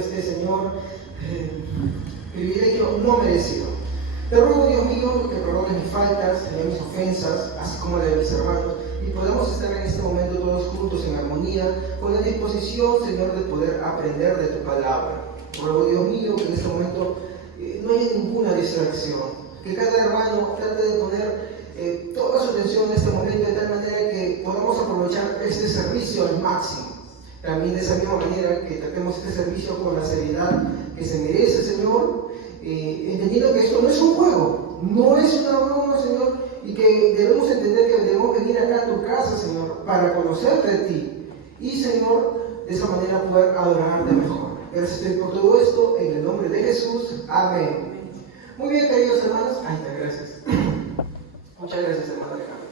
este, Señor, privilegio no merecido. Te ruego, Dios mío, que perdones mis faltas, mis ofensas, así como la de mis hermanos, y podamos estar en este momento todos juntos en armonía, con la disposición, Señor, de poder aprender de tu palabra. Ruego, Dios mío, que en este momento no haya ninguna distracción, que cada hermano trate de poner toda su atención en este momento de tal manera que podamos aprovechar este servicio al máximo. También de esa misma manera que tratemos este servicio con la seriedad que se merece, Señor, entendiendo que esto no es un juego, no es una broma, Señor, y que debemos entender que debemos venir acá a tu casa, Señor, para conocerte de ti y, Señor, de esa manera poder adorarte mejor. Gracias por todo esto, en el nombre de Jesús. Amén. Muy bien, queridos hermanos. Ahí está, gracias. Muchas gracias, hermano Alejandro.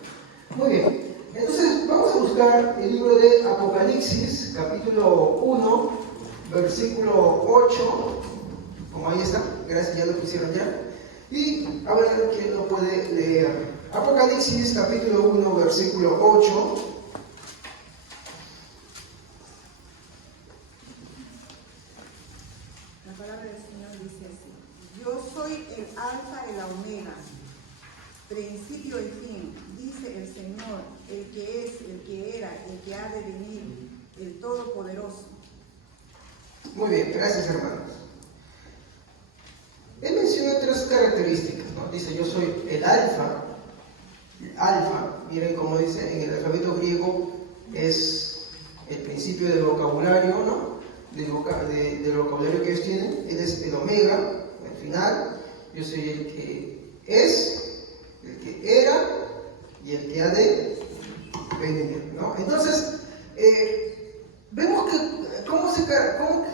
Muy bien. Entonces, vamos a buscar el libro de Apocalipsis, capítulo 1, versículo 8. Como ahí está, gracias, ya lo pusieron ya. Y a ver quién lo puede leer. Apocalipsis, capítulo 1, versículo 8. La palabra del Señor dice así: Yo soy el alfa y la omega, principio y fin, dice el Señor, el que es, el que era, el que ha de venir, el Todopoderoso. Muy bien, gracias, hermanos. Él menciona tres características, ¿no? Dice, yo soy el alfa. Alfa, miren cómo dice, en el alfabeto griego es el principio del vocabulario, ¿no? Del vocabulario que ellos tienen. Él es el omega, el final. Yo soy el que es, el que era y el que ha de venir, ¿no? Entonces, vemos que cómo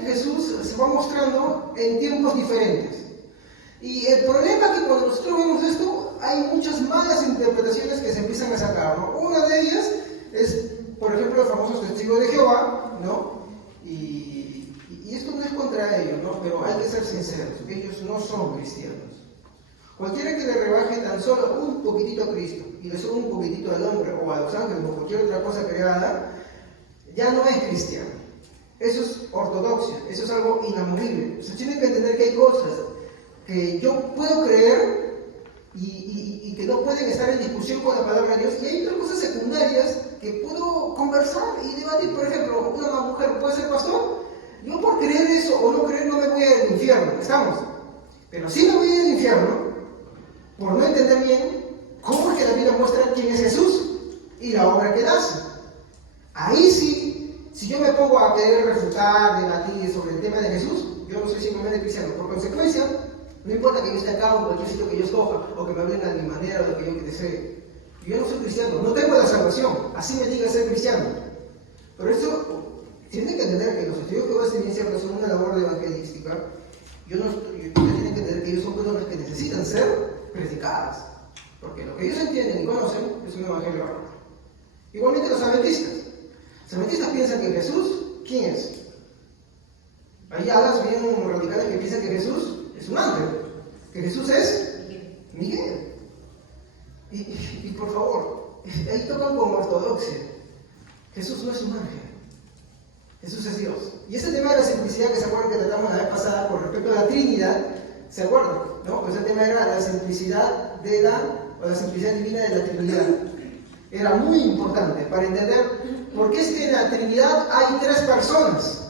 Jesús se va mostrando en tiempos diferentes. Y el problema es que cuando nosotros vemos esto, hay muchas malas interpretaciones que se empiezan a sacar, ¿no? Una de ellas es, por ejemplo, los famosos testigos de Jehová, ¿no? Y esto no es contra ellos, ¿no? Pero hay que ser sinceros, ellos no son cristianos. Cualquiera que le rebaje tan solo un poquitito a Cristo y le sube un poquitito al hombre o a los ángeles o cualquier otra cosa creada, ya no es cristiano. Eso es ortodoxia, eso es algo inamovible. Se tiene que entender que hay cosas que yo puedo creer y que no pueden estar en discusión con la palabra de Dios, y hay otras cosas secundarias que puedo conversar y debatir. Por ejemplo, una mujer puede ser pastor. Yo por creer eso o no creer no me voy a ir al infierno, ¿estamos? Pero sí me voy a ir al infierno por no entender bien cómo es que la Biblia muestra quién es Jesús y la obra que él hace. Ahí sí, si yo me pongo a querer refutar, debatir sobre el tema de Jesús, yo no soy simplemente cristiano. Por consecuencia, no importa que yo esté acá o en cualquier sitio que yo escoja, o que me hablen a mi manera o lo que yo desee. Yo no soy cristiano, no tengo la salvación, así me diga ser cristiano. Pero esto, tienen que entender que los testigos de Jehová tienen siempre son una labor evangelística. Ustedes tienen que entender que ellos son personas que necesitan ser predicadas. Porque lo que ellos entienden y conocen es un evangelio raro. Igualmente los adventistas. Los adventistas piensan que Jesús, ¿quién es? Hay alas bien radicales que piensan que Jesús es un ángel, que Jesús es Miguel. Y por favor, ahí tocan con ortodoxia. Jesús no es un ángel, Jesús es Dios. Y ese tema de la simplicidad que se acuerdan que tratamos la vez pasada con respecto a la Trinidad, ¿se acuerdan? ¿No? Pues ese tema era la simplicidad la simplicidad divina de la Trinidad. Era muy importante para entender por qué es que en la Trinidad hay tres personas,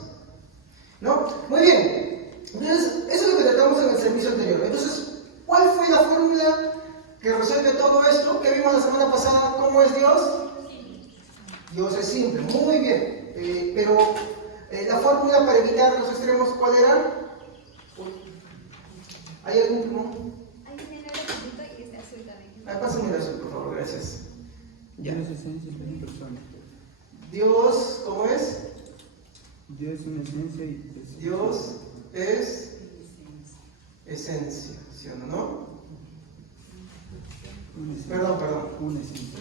¿no? Muy bien. Entonces, eso es lo que tratamos en el servicio anterior. Entonces, ¿cuál fue la fórmula que resuelve todo esto? Que vimos la semana pasada, ¿cómo es Dios? Dios es simple, muy bien. Pero la fórmula para evitar los extremos, ¿cuál era? ¿Hay algún? Hay que tener el azulito y este azul también. Pásame el azul, por favor, gracias. Dios es esencia y es persona. Dios, ¿cómo es? Dios es una esencia y es Dios es esencia, ¿sí o no? Perdón. Una esencia.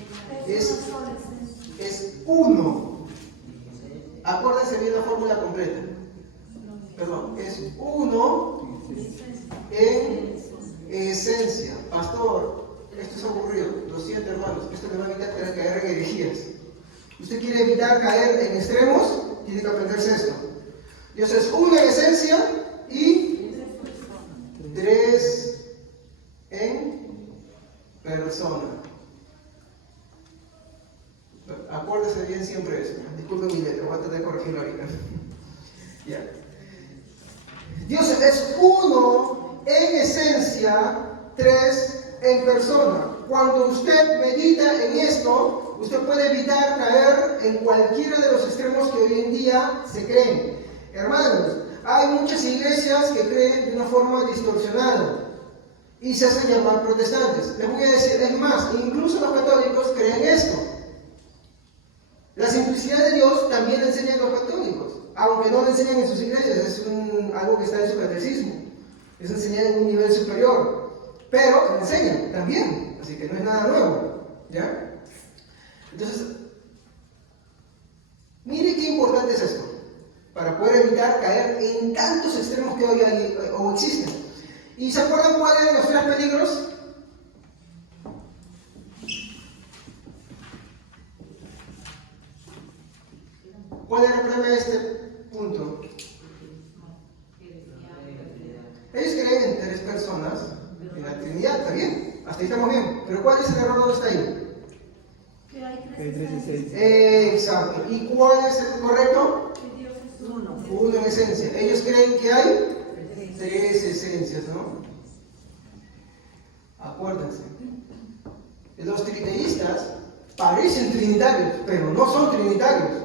Es uno. Acuérdense bien la fórmula completa. Perdón, es uno en esencia. Pastor, esto es aburrido. Lo siento, hermanos. Esto me va a evitar caer en herejías. ¿Usted quiere evitar caer en extremos? Tiene que aprenderse esto. Dios es uno en esencia y tres en persona. Acuérdese bien siempre eso. Disculpe mi letra, voy a tratar de corregirlo ahorita. Ya. Dios es uno en esencia, tres en persona. Cuando usted medita en esto, usted puede evitar caer en cualquiera de los extremos que hoy en día se creen. Hermanos, hay muchas iglesias que creen de una forma distorsionada y se hacen llamar protestantes. Les voy a decir, es más, incluso los católicos creen esto. La simplicidad de Dios también le enseñan los católicos, aunque no lo enseñan en sus iglesias, es algo que está en su catecismo, es enseñar en un nivel superior, pero lo enseñan también, así que no es nada nuevo, ¿ya? Entonces, mire qué importante es esto, para poder evitar caer en tantos extremos que hoy hay o existen. ¿Y se acuerdan cuáles eran los tres peligros? ¿Cuál era el problema de este punto? Ellos creen en tres personas, en la Trinidad, está bien, hasta ahí estamos bien. Pero ¿cuál es el error? ¿Dónde está ahí? Que hay Hay tres esencias. Exacto. ¿Y cuál es el correcto? que Dios es Uno. Uno en esencia. Ellos creen que hay tres esencias, ¿no? Acuérdense. Los triteístas parecen trinitarios, pero no son trinitarios.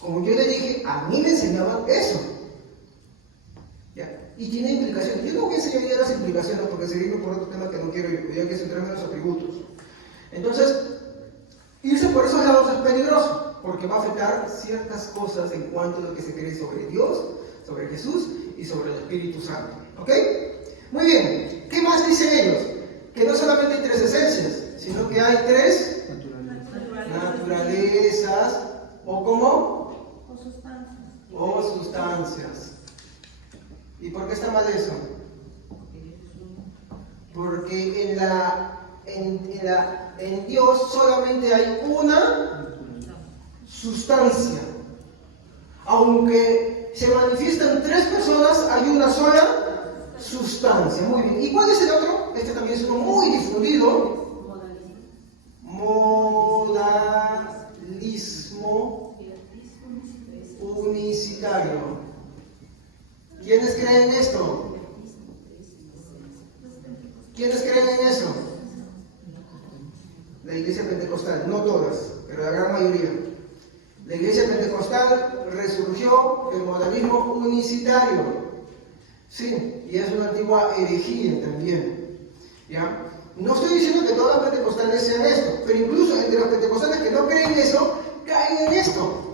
Como yo le dije, a mí me enseñaban eso. ¿Ya? Y tiene implicaciones. Yo no voy a enseñar ya las implicaciones porque seguimos por otro tema que no quiero ir, ya que centrarme en los atributos. Entonces, irse por esos lados es peligroso, porque va a afectar ciertas cosas en cuanto a lo que se cree sobre Dios, sobre Jesús y sobre el Espíritu Santo. ¿Ok? Muy bien. ¿Qué más dicen ellos? Que no solamente hay tres esencias, sino que hay tres naturalezas, o como o sustancias. ¿Y por qué está mal eso? Porque en Dios solamente hay una sustancia. Aunque se manifiestan tres personas, hay una sola sustancia. Muy bien. ¿Y cuál es el otro? Este también es uno muy difundido. Modalismo unicitario. ¿Quiénes creen en esto? ¿Quiénes creen en eso? La iglesia pentecostal, no todas, pero la gran mayoría. La iglesia pentecostal resurgió el modalismo unicitario. Sí, y es una antigua herejía también. ¿Ya? No estoy diciendo que todos los pentecostales sean esto, pero incluso entre los pentecostales que no creen eso, caen en esto.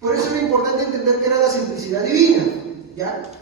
Por eso es importante entender que era la simplicidad divina, ¿ya?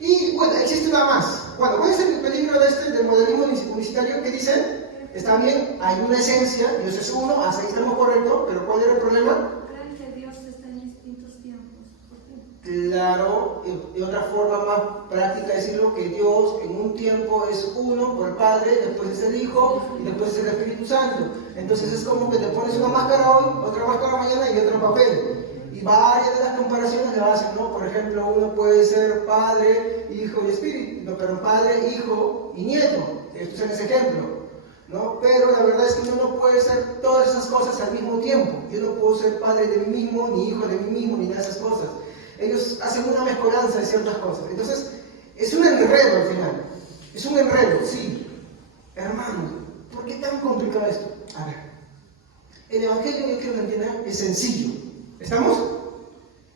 Y bueno, existe una más. Bueno, ¿cuál es el peligro del modalismo unicitario? ¿Qué dice? Está bien, hay una esencia, Dios es uno, hasta ahí estamos correctos, pero ¿cuál era el problema? Creen que Dios está en distintos tiempos. ¿Por qué? Claro, y otra forma más práctica de decirlo, que Dios en un tiempo es uno por el Padre, después es el Hijo y después es el Espíritu Santo. Entonces es como que te pones una máscara hoy, otra máscara mañana y otro papel. Y varias de las comparaciones le hacen, ¿no? Por ejemplo, uno puede ser Padre, Hijo y Espíritu, no, pero Padre, Hijo y Nieto. Esto es ese ejemplo, ¿no? Pero la verdad es que uno no puede ser todas esas cosas al mismo tiempo. Yo no puedo ser padre de mí mismo, ni hijo de mí mismo, ni nada de esas cosas. Ellos hacen una mezcolanza de ciertas cosas. Entonces, es un enredo al final. Es un enredo, sí. Hermanos, ¿por qué tan complicado esto? A ver, el Evangelio, yo quiero que entiendan, es sencillo. ¿Estamos?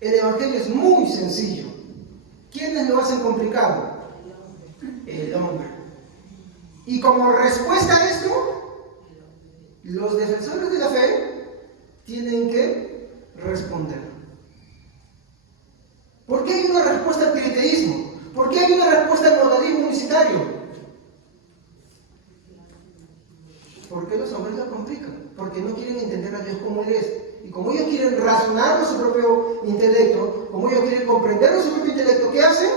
El Evangelio es muy sencillo. ¿Quiénes lo hacen complicado? El hombre. Y como respuesta a esto, los defensores de la fe tienen que responder. ¿Por qué hay una respuesta al triteísmo? ¿Por qué hay una respuesta al modalismo unicitario? ¿Por qué los hombres lo complican? Porque no quieren entender a Dios como Él es. Y como ellos quieren razonar con su propio intelecto, como ellos quieren comprender con su propio intelecto, ¿qué hacen?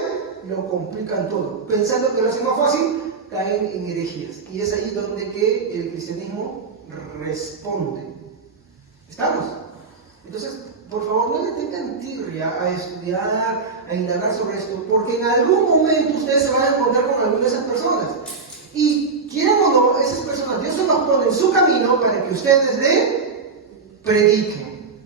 Lo complican todo. Pensando que lo hacen más fácil, caen en herejías. Y es ahí donde que el cristianismo responde. ¿Estamos? Entonces, por favor, no le tengan tirria a estudiar, a indagar sobre esto, porque en algún momento ustedes se van a encontrar con alguna de esas personas. Y quieran o no, esas personas, Dios se los pone en su camino para que ustedes le prediquen.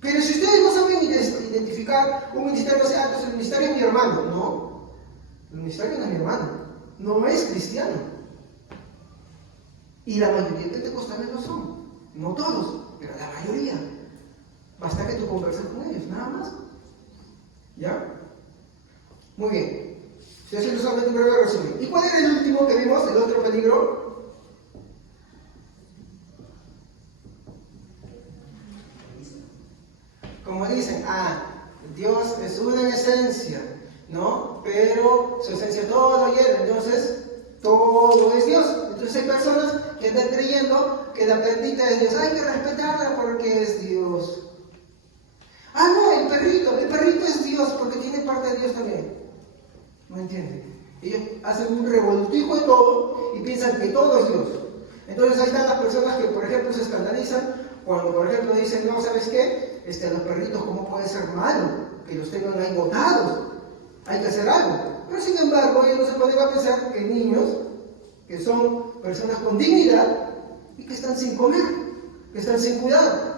Pero si ustedes no saben identificar un ministerio, o sea, entonces el ministerio es mi hermano. No, el ministerio no es mi hermano, no es cristiano. Y la mayoría de pentecostales lo son, no todos, pero la mayoría. Basta que tú converses con ellos, nada más. ¿Ya? Muy bien. Yo soy solamente un breve resumen. ¿Y cuál era el último que vimos, el otro peligro? Como dicen, Dios es una en esencia, ¿no? Pero su esencia todo lo llena, entonces todo es Dios. Entonces hay personas que están creyendo que la plantita es Dios, hay que respetarla porque es Dios. No, el perrito es Dios porque tiene parte de Dios también. ¿No entienden? Ellos hacen un revolutijo de todo y piensan que todo es Dios. Entonces ahí están las personas que, por ejemplo, se escandalizan cuando, por ejemplo, dicen, no, ¿sabes qué? Los perritos, ¿cómo puede ser malo que los tengan ahí botados? Hay que hacer algo. Pero sin embargo, ellos no se pueden a pensar que niños, que son personas con dignidad y que están sin comer, que están sin cuidado.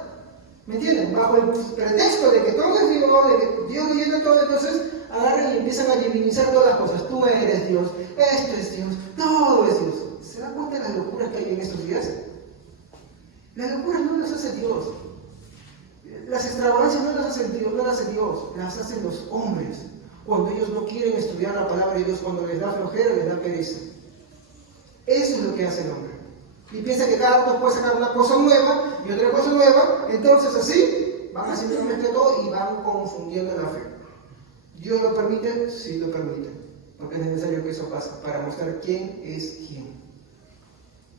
¿Me entienden? Bajo el pretexto de que todo es Dios, de que Dios lo llena todo, entonces agarran y empiezan a divinizar todas las cosas. Tú eres Dios, esto es Dios, todo es Dios. ¿Se dan cuenta de las locuras que hay en estos días? Las locuras no las hace Dios. Las extravagancias no las hace Dios, las hacen los hombres. Cuando ellos no quieren estudiar la palabra de Dios, cuando les da flojera, les da pereza. Eso es lo que hace el hombre. Y piensa que cada uno puede sacar una cosa nueva y otra cosa nueva, entonces así van haciendo una mezcla de todo y van confundiendo la fe. ¿Dios lo permite? Sí lo permite, porque es necesario que eso pase para mostrar quién es quién.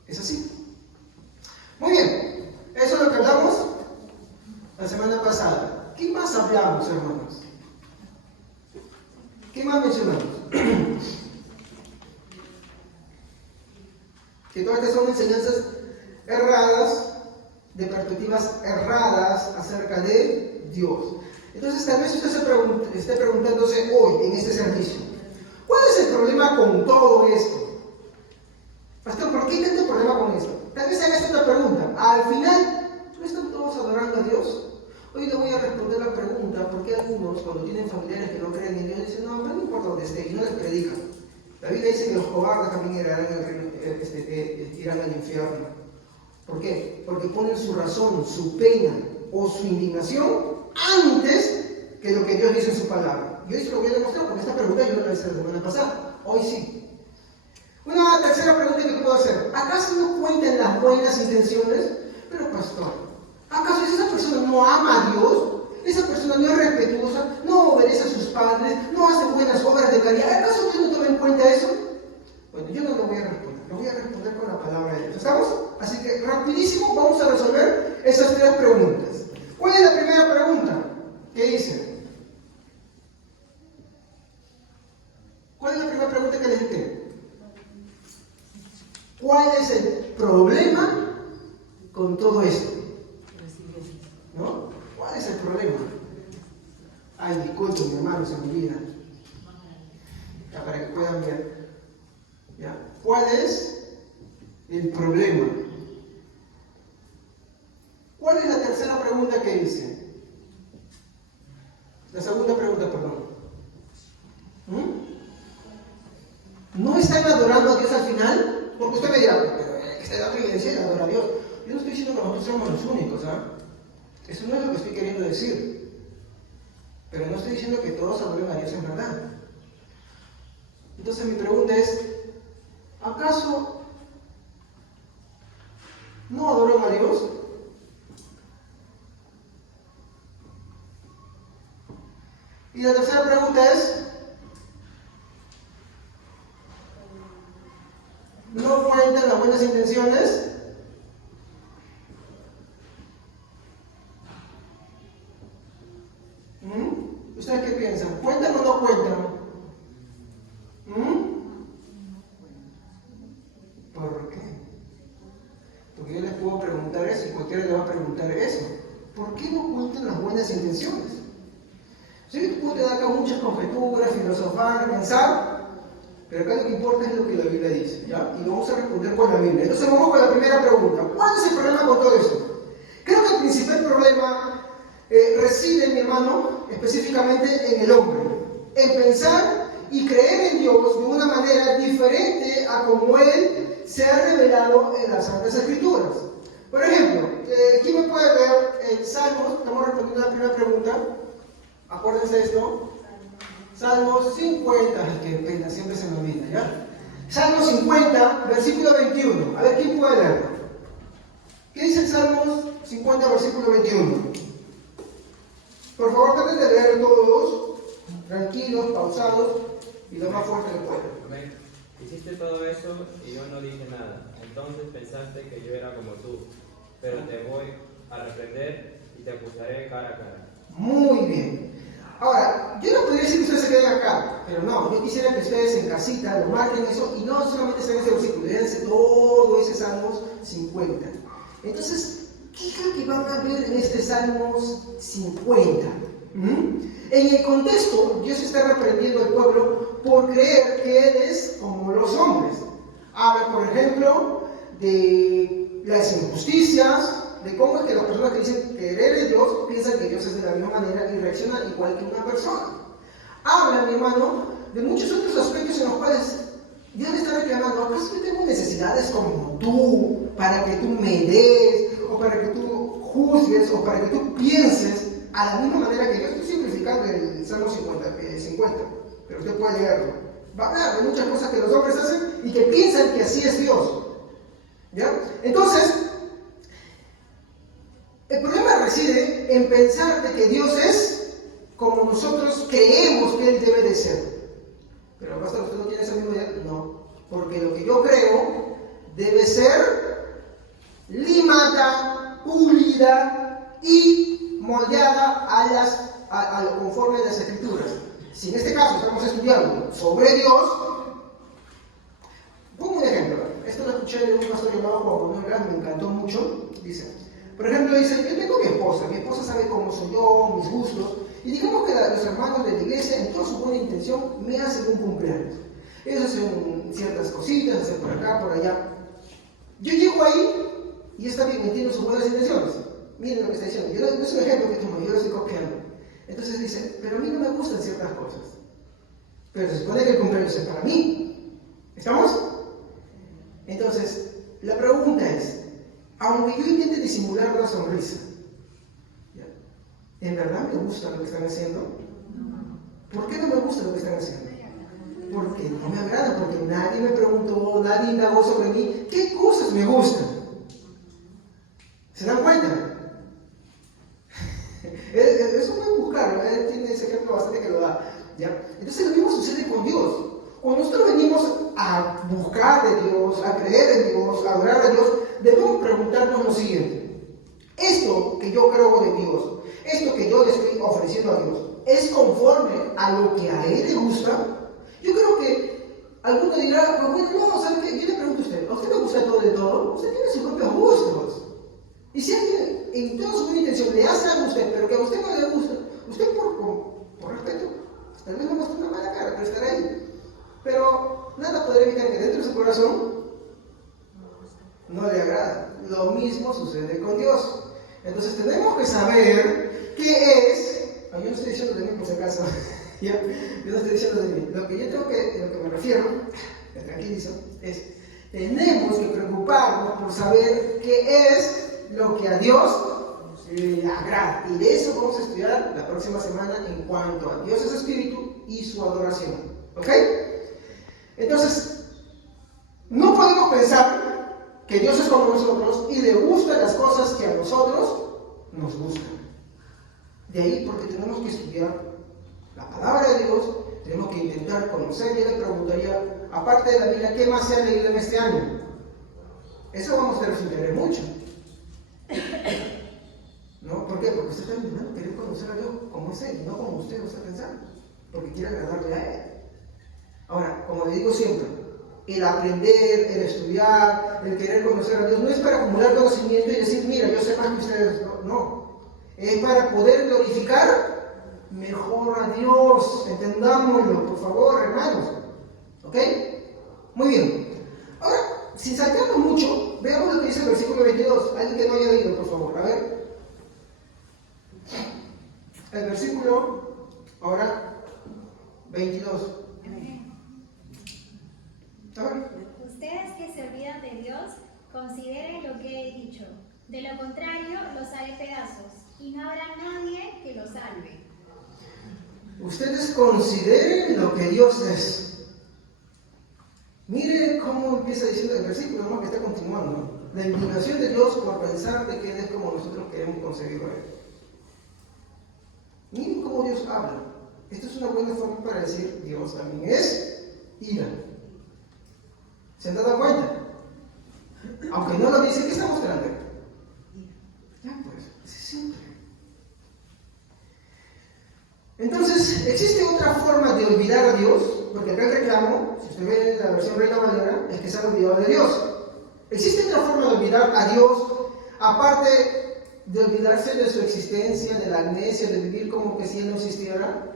¿Es así? Muy bien, eso es lo que hablamos la semana pasada. ¿Qué más hablamos, hermanos? ¿Qué más mencionamos? Que todas estas son enseñanzas erradas, de perspectivas erradas acerca de Dios. Entonces, tal vez usted esté preguntándose hoy en este servicio, ¿cuál es el problema con todo esto? Pastor, ¿por qué hay tanto problema con esto? Tal vez haga esta pregunta. Al final, ¿no están todos adorando a Dios? Hoy le voy a responder la pregunta, porque algunos, cuando tienen familiares que no creen en Dios, dicen, no importa dónde esté, y no les predican. La Biblia dice que los cobardes también irán al infierno. ¿Por qué? Porque ponen su razón, su pena o su indignación antes que lo que Dios dice en su palabra. Y hoy se lo voy a demostrar porque esta pregunta yo no la hice la semana pasada. Hoy sí. Una tercera pregunta que puedo hacer. ¿Acaso no cuentan las buenas intenciones? Pero pastor, ¿acaso esa persona no ama a Dios? Esa persona no es respetuosa, no obedece a sus padres, no hace buenas obras de caridad. ¿Acaso Dios no toma en cuenta eso? Bueno, yo no lo voy a responder, lo voy a responder con la palabra de Dios. ¿Estamos? Así que rapidísimo vamos a resolver esas tres preguntas. ¿Cuál es la primera pregunta? ¿Qué dice? ¿Cuál es la primera pregunta que les dije? ¿Cuál es el problema con todo esto? ¿No? ¿Cuál es el problema? Ay, disculpen, hermanos, en mi vida. Ya, para que puedan ver. ¿Ya? ¿Cuál es el problema? ¿Cuál es la tercera pregunta que hice? La segunda pregunta, perdón. ¿No están adorando a Dios al final? Porque usted me dirá, pero está en otra iglesia adora a Dios. Yo no estoy diciendo que nosotros somos los únicos, ¿ah? Eso no es lo que estoy queriendo decir. Pero no estoy diciendo que todos adoren a Dios en verdad. Entonces mi pregunta es, ¿acaso no adoran a Dios? Y la tercera pregunta es, ¿no cuentan las buenas intenciones? ¿Ustedes qué piensan? ¿Cuentan o no cuentan? ¿Por qué? Porque yo les puedo preguntar eso y cualquiera le va a preguntar eso. ¿Por qué no cuentan en las buenas intenciones. Sí, tú puedes dar acá muchas conjeturas, filosofar, pensar, pero acá lo que importa es lo que la Biblia dice, ¿ya? Y vamos a responder con la Biblia. Entonces vamos con la primera pregunta. ¿Cuál es el problema con todo esto? Creo que el principal problema reside, mi hermano, específicamente en el hombre. En pensar y creer en Dios de una manera diferente a como Él se ha revelado en las Santas Escrituras. Por ejemplo, ¿quién me puede leer el Salmos? Estamos respondiendo a la primera pregunta. Acuérdense de esto. Salmos 50. Ay, qué pena, siempre se me olvida, ¿ya? Salmos 50, versículo 21. A ver, ¿quién puede leer? ¿Qué dice el Salmos 50, versículo 21? Por favor, traten de leer todos, tranquilos, pausados y lo más fuerte que puedan. Amén. Hiciste todo eso y yo no dije nada. Entonces pensaste que yo era como tú, pero te voy a reprender y te acusaré cara a cara. Muy bien. Ahora, yo no podría decir que ustedes se queden acá, pero no, yo quisiera que ustedes en casita lo marquen eso y no solamente se en ese versículo, léanse todo ese Salmos 50. Entonces, ¿qué es lo que van a ver en este Salmos 50? En el contexto, Dios está reprendiendo al pueblo por creer que Él es como los hombres. Habla, por ejemplo, de las injusticias, de cómo es que las personas que dicen creer en Dios piensan que Dios es de la misma manera y reaccionan igual que una persona. Habla, mi hermano, de muchos otros aspectos en los cuales Dios le está reclamando: ¿acaso yo tengo necesidades como tú para que tú me des, o para que tú juzgues, o para que tú pienses a la misma manera que yo? Estoy simplificando el Salmo 50, pero usted puede leerlo. Va a hablar de muchas cosas que los hombres hacen y que piensan que así es Dios. ¿Ya? Entonces, el problema reside en pensar de que Dios es como nosotros creemos que Él debe de ser. Pero pastor, ¿usted no tiene esa misma idea? No, porque lo que yo creo debe ser limada, pulida y moldeada a lo conforme de las Escrituras. Si en este caso estamos estudiando sobre Dios, pongo un ejemplo. Esto lo escuché de un pastor llamado Juan Manuel Gran, me encantó mucho. Dice, por ejemplo, dice: yo tengo mi esposa sabe cómo soy yo, mis gustos, y digamos que los hermanos de la iglesia, en toda su buena intención, me hacen un cumpleaños. Ellos hacen ciertas cositas, hacen por acá, por allá. Yo llego ahí y está bien, entiendo sus buenas intenciones. Miren lo que está diciendo. Yo no es un ejemplo que tomo, yo lo estoy copiando. Entonces dice: pero a mí no me gustan ciertas cosas. Pero se supone que el cumpleaños es para mí. ¿Estamos? Entonces, la pregunta es, aunque yo intente disimular una sonrisa, ¿ya?, ¿en verdad me gusta lo que están haciendo? ¿Por qué no me gusta lo que están haciendo? Porque no me agrada, porque nadie me preguntó, nadie indagó sobre mí qué cosas me gustan. ¿Se dan cuenta? Eso pueden buscarlo, tiene ese ejemplo bastante que lo da, ¿ya? Entonces lo mismo sucede con Dios. Cuando nosotros venimos a buscar de Dios, a creer en Dios, a adorar a Dios, debemos preguntarnos lo siguiente: esto que yo creo de Dios, esto que yo le estoy ofreciendo a Dios, ¿es conforme a lo que a Él le gusta? Yo creo que alguno dirá: pues bueno, no, ¿sabe qué? Yo le pregunto a usted le gusta todo de todo? Usted tiene sus propios gustos. Y si alguien en toda su buena intención le hace algo a usted, pero que a usted no le gusta, usted por respeto, tal vez no muestre una mala cara, pero estará ahí. Pero nada podrá evitar que dentro de su corazón no le agrada. Lo mismo sucede con Dios. Entonces tenemos que saber qué es. Yo no estoy diciendo de mí por si acaso. Yo no estoy diciendo de mí. Lo que yo tengo que, lo que me refiero, me tranquilizo, es: tenemos que preocuparnos por saber qué es lo que a Dios le agrada. Y de eso vamos a estudiar la próxima semana en cuanto a Dios es espíritu y su adoración. ¿Ok? Entonces, no podemos pensar que Dios es como nosotros y le gustan las cosas que a nosotros nos gustan. De ahí porque tenemos que estudiar la palabra de Dios, tenemos que intentar conocer. Yo le preguntaría, aparte de la Biblia, ¿qué más se ha leído en este año? Eso vamos a estudiar mucho. ¿No? ¿Por qué? Porque usted está intentando querer conocer a Dios como es Él, no como usted lo está pensando, porque quiere agradarle a Él. Ahora, como le digo siempre, el aprender, el estudiar, el querer conocer a Dios no es para acumular conocimiento y decir: mira, yo sé más que ustedes. No. Es para poder glorificar mejor a Dios. Entendámoslo, por favor, hermanos. ¿Ok? Muy bien. Ahora, sin saltarnos mucho, veamos lo que dice el versículo 22. Alguien que no haya leído, por favor. A ver. El versículo, ahora, 22. A ver. Ustedes que se olvidan de Dios, consideren lo que he dicho. De lo contrario, los haré pedazos, y no habrá nadie que los salve. Ustedes consideren lo que Dios es. Mire cómo empieza diciendo el versículo, ¿no? Que está continuando. La indignación de Dios por pensar de que Él es como nosotros queremos concebirlo a Él. Miren cómo Dios habla. Esto es una buena forma para decir Dios también es ira. ¿Se han dado cuenta? Aunque no lo dice, ¿qué está mostrando? Ya pues, es simple. Entonces, existe otra forma de olvidar a Dios, porque acá el reclamo, si usted ve la versión Reina Valera, es que se han olvidado de Dios. Existe otra forma de olvidar a Dios, aparte de olvidarse de su existencia, de la amnesia, de vivir como que si Él no existiera,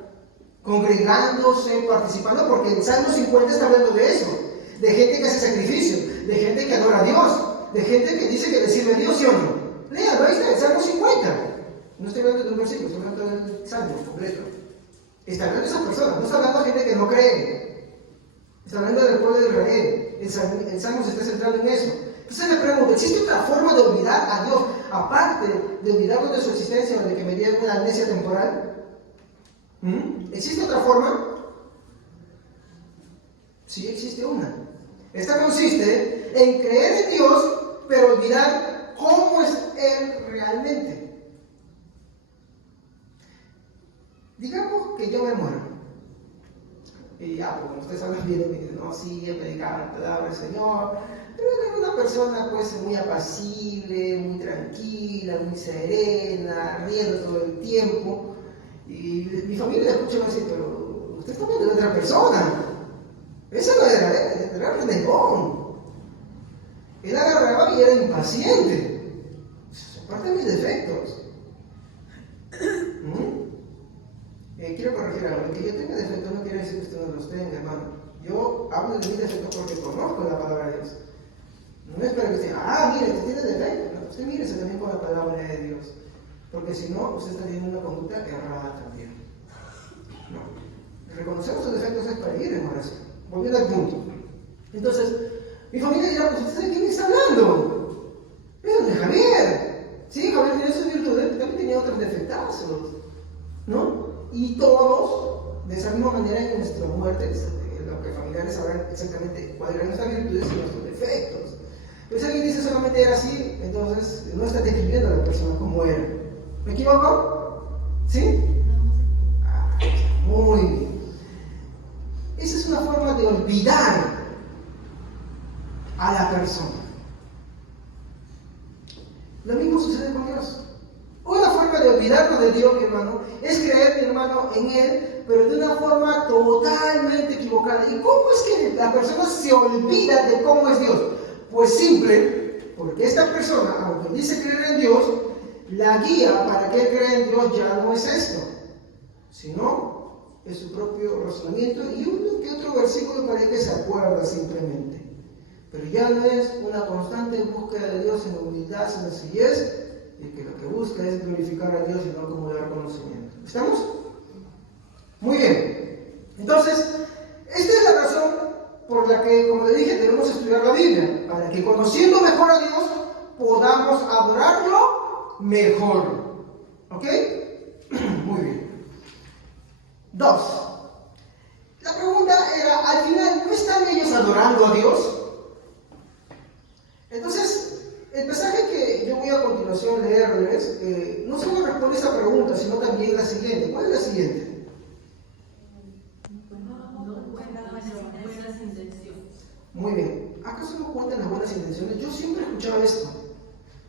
congregándose, participando, porque el Salmo 50 está hablando de eso, de gente que hace sacrificio, de gente que adora a Dios, de gente que dice que le sirve a Dios, ¿sí o no? Léalo, ahí está, el Salmo 50. No estoy hablando de un versículo, estoy hablando del Salmo completo. Está hablando de esas personas, no está hablando de gente que no cree. Está hablando del pueblo de Israel. El Salmo se está centrando en eso. Entonces me pregunto, ¿existe otra forma de olvidar a Dios, aparte de olvidarlo de su existencia o de que me diera una amnesia temporal? ¿Existe otra forma? Sí, existe una. Esta consiste en creer en Dios, pero olvidar cómo es Él realmente. Digamos que yo me muero. Y ya, pues ustedes hablan bien de mí, no, sí, he predicado la palabra del Señor. Pero era una persona pues muy apacible, muy tranquila, muy serena, riendo todo el tiempo. Y mi familia escucha y me dice, pero usted está hablando de otra persona. Ese no era él, era renegón. Él agarraba y era impaciente. Son parte de mis defectos. Quiero corregir algo. Que yo tenga defectos no quiere decir que usted no los tenga, hermano. Yo hablo de mis defectos porque conozco la palabra de Dios. No es para que usted, mire, usted tiene defectos. No, usted mírese también con la palabra de Dios. Porque si no, usted está teniendo una conducta errada también. No. Reconocer sus defectos es para ir en oración. Volviendo al punto. Entonces, mi familia dirá, pues ¿usted de quién está hablando? Es de Javier. Sí, Javier tiene sus virtudes, pero también tenía otros defectazos. ¿No? Y todos, de esa misma manera, en nuestra muerte, los que familiares sabrán exactamente cuáles eran nuestras virtudes y nuestros defectos. Pero si alguien dice solamente era así, entonces no está describiendo a la persona como era. ¿Me equivoco? ¿Sí? Muy bien. Esa es una forma de olvidar a la persona. Lo mismo sucede con Dios. Una forma de olvidarnos de Dios, mi hermano, es creer, mi hermano, en Él, pero de una forma totalmente equivocada. ¿Y cómo es que la persona se olvida de cómo es Dios? Pues simple, porque esta persona, aunque dice creer en Dios, la guía para que crea en Dios ya no es esto, sino es su propio razonamiento y uno que otro versículo para que se acuerda simplemente. Pero ya no es una constante búsqueda de Dios en humildad, sencillez, y que lo que busca es glorificar a Dios y no acumular conocimiento. ¿Estamos? Muy bien. Entonces, esta es la razón por la que, como le dije, debemos estudiar la Biblia, para que conociendo mejor a Dios podamos adorarlo mejor. ¿Ok? Muy bien. 2. La pregunta era, al final, ¿no están ellos adorando a Dios? Entonces, el pasaje que yo voy a continuación a leerles, no solo responde esa pregunta, sino también la siguiente. ¿Cuál es la siguiente? Buenas intenciones. Muy bien. ¿Acaso no cuentan las buenas intenciones? Yo siempre escuchaba esto.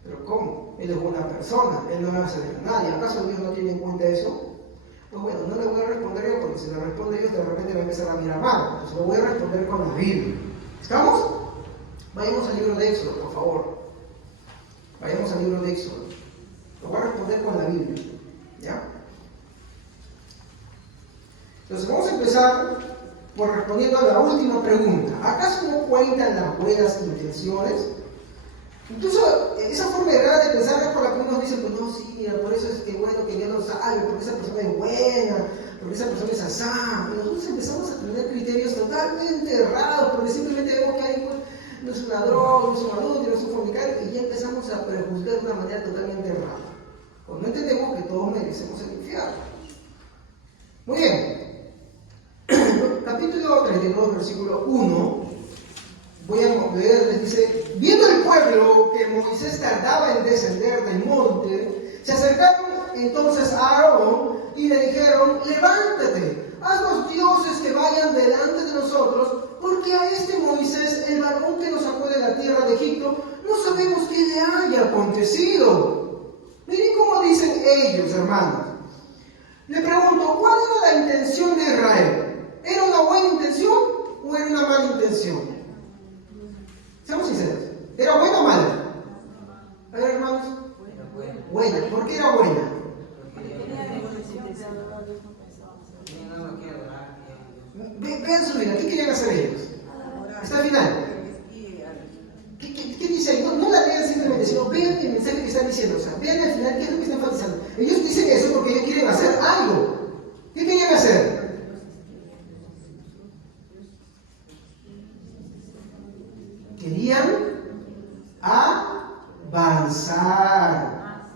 ¿Pero cómo? Él es buena persona, él no hace daño a nadie. ¿Acaso Dios no tiene en cuenta eso? Pues bueno, no le voy a responder yo, porque si le responde yo, de repente va a empezar a mirar mal. Entonces lo voy a responder con la Biblia. ¿Estamos? Vayamos al libro de Éxodo, por favor. Vayamos al libro de Éxodo. Lo voy a responder con la Biblia. ¿Ya? Entonces vamos a empezar por respondiendo a la última pregunta. ¿Acaso no cuentan las buenas intenciones? Incluso esa forma errada de pensar es por la que unos dicen, pues no, sí, mira, por eso es que bueno que Dios nos salve, porque esa persona es buena, porque esa persona es asá. Y nosotros empezamos a tener criterios totalmente errados, porque simplemente vemos que alguien pues, no es un ladrón, no es un adulto, no es un fornicario, y ya empezamos a prejuzgar de una manera totalmente errada. Pues no entendemos que todos merecemos el infierno. Muy bien. Capítulo 32, versículo 1. Voy a leer, les dice: viendo el pueblo que Moisés tardaba en descender del monte, se acercaron entonces a Aarón y le dijeron: levántate, haznos dioses que vayan delante de nosotros, porque a este Moisés, el varón que nos sacó de la tierra de Egipto, no sabemos qué le haya acontecido. Miren cómo dicen ellos, hermanos. Le pregunto, ¿cuál era la intención de Israel? ¿Era una buena intención o era una mala intención? Seamos sinceros. ¿Era buena o mala? A ver, hermanos. Buena. ¿Por qué era buena? Vean su vida. ¿Qué querían hacer ellos? Está al final. ¿Qué dice ahí? No la lean simplemente, sino vean el mensaje que están diciendo. O sea, vean al final qué es lo que están enfatizando. Ellos dicen eso porque ellos quieren hacer algo. ¿Qué querían hacer? Querían avanzar.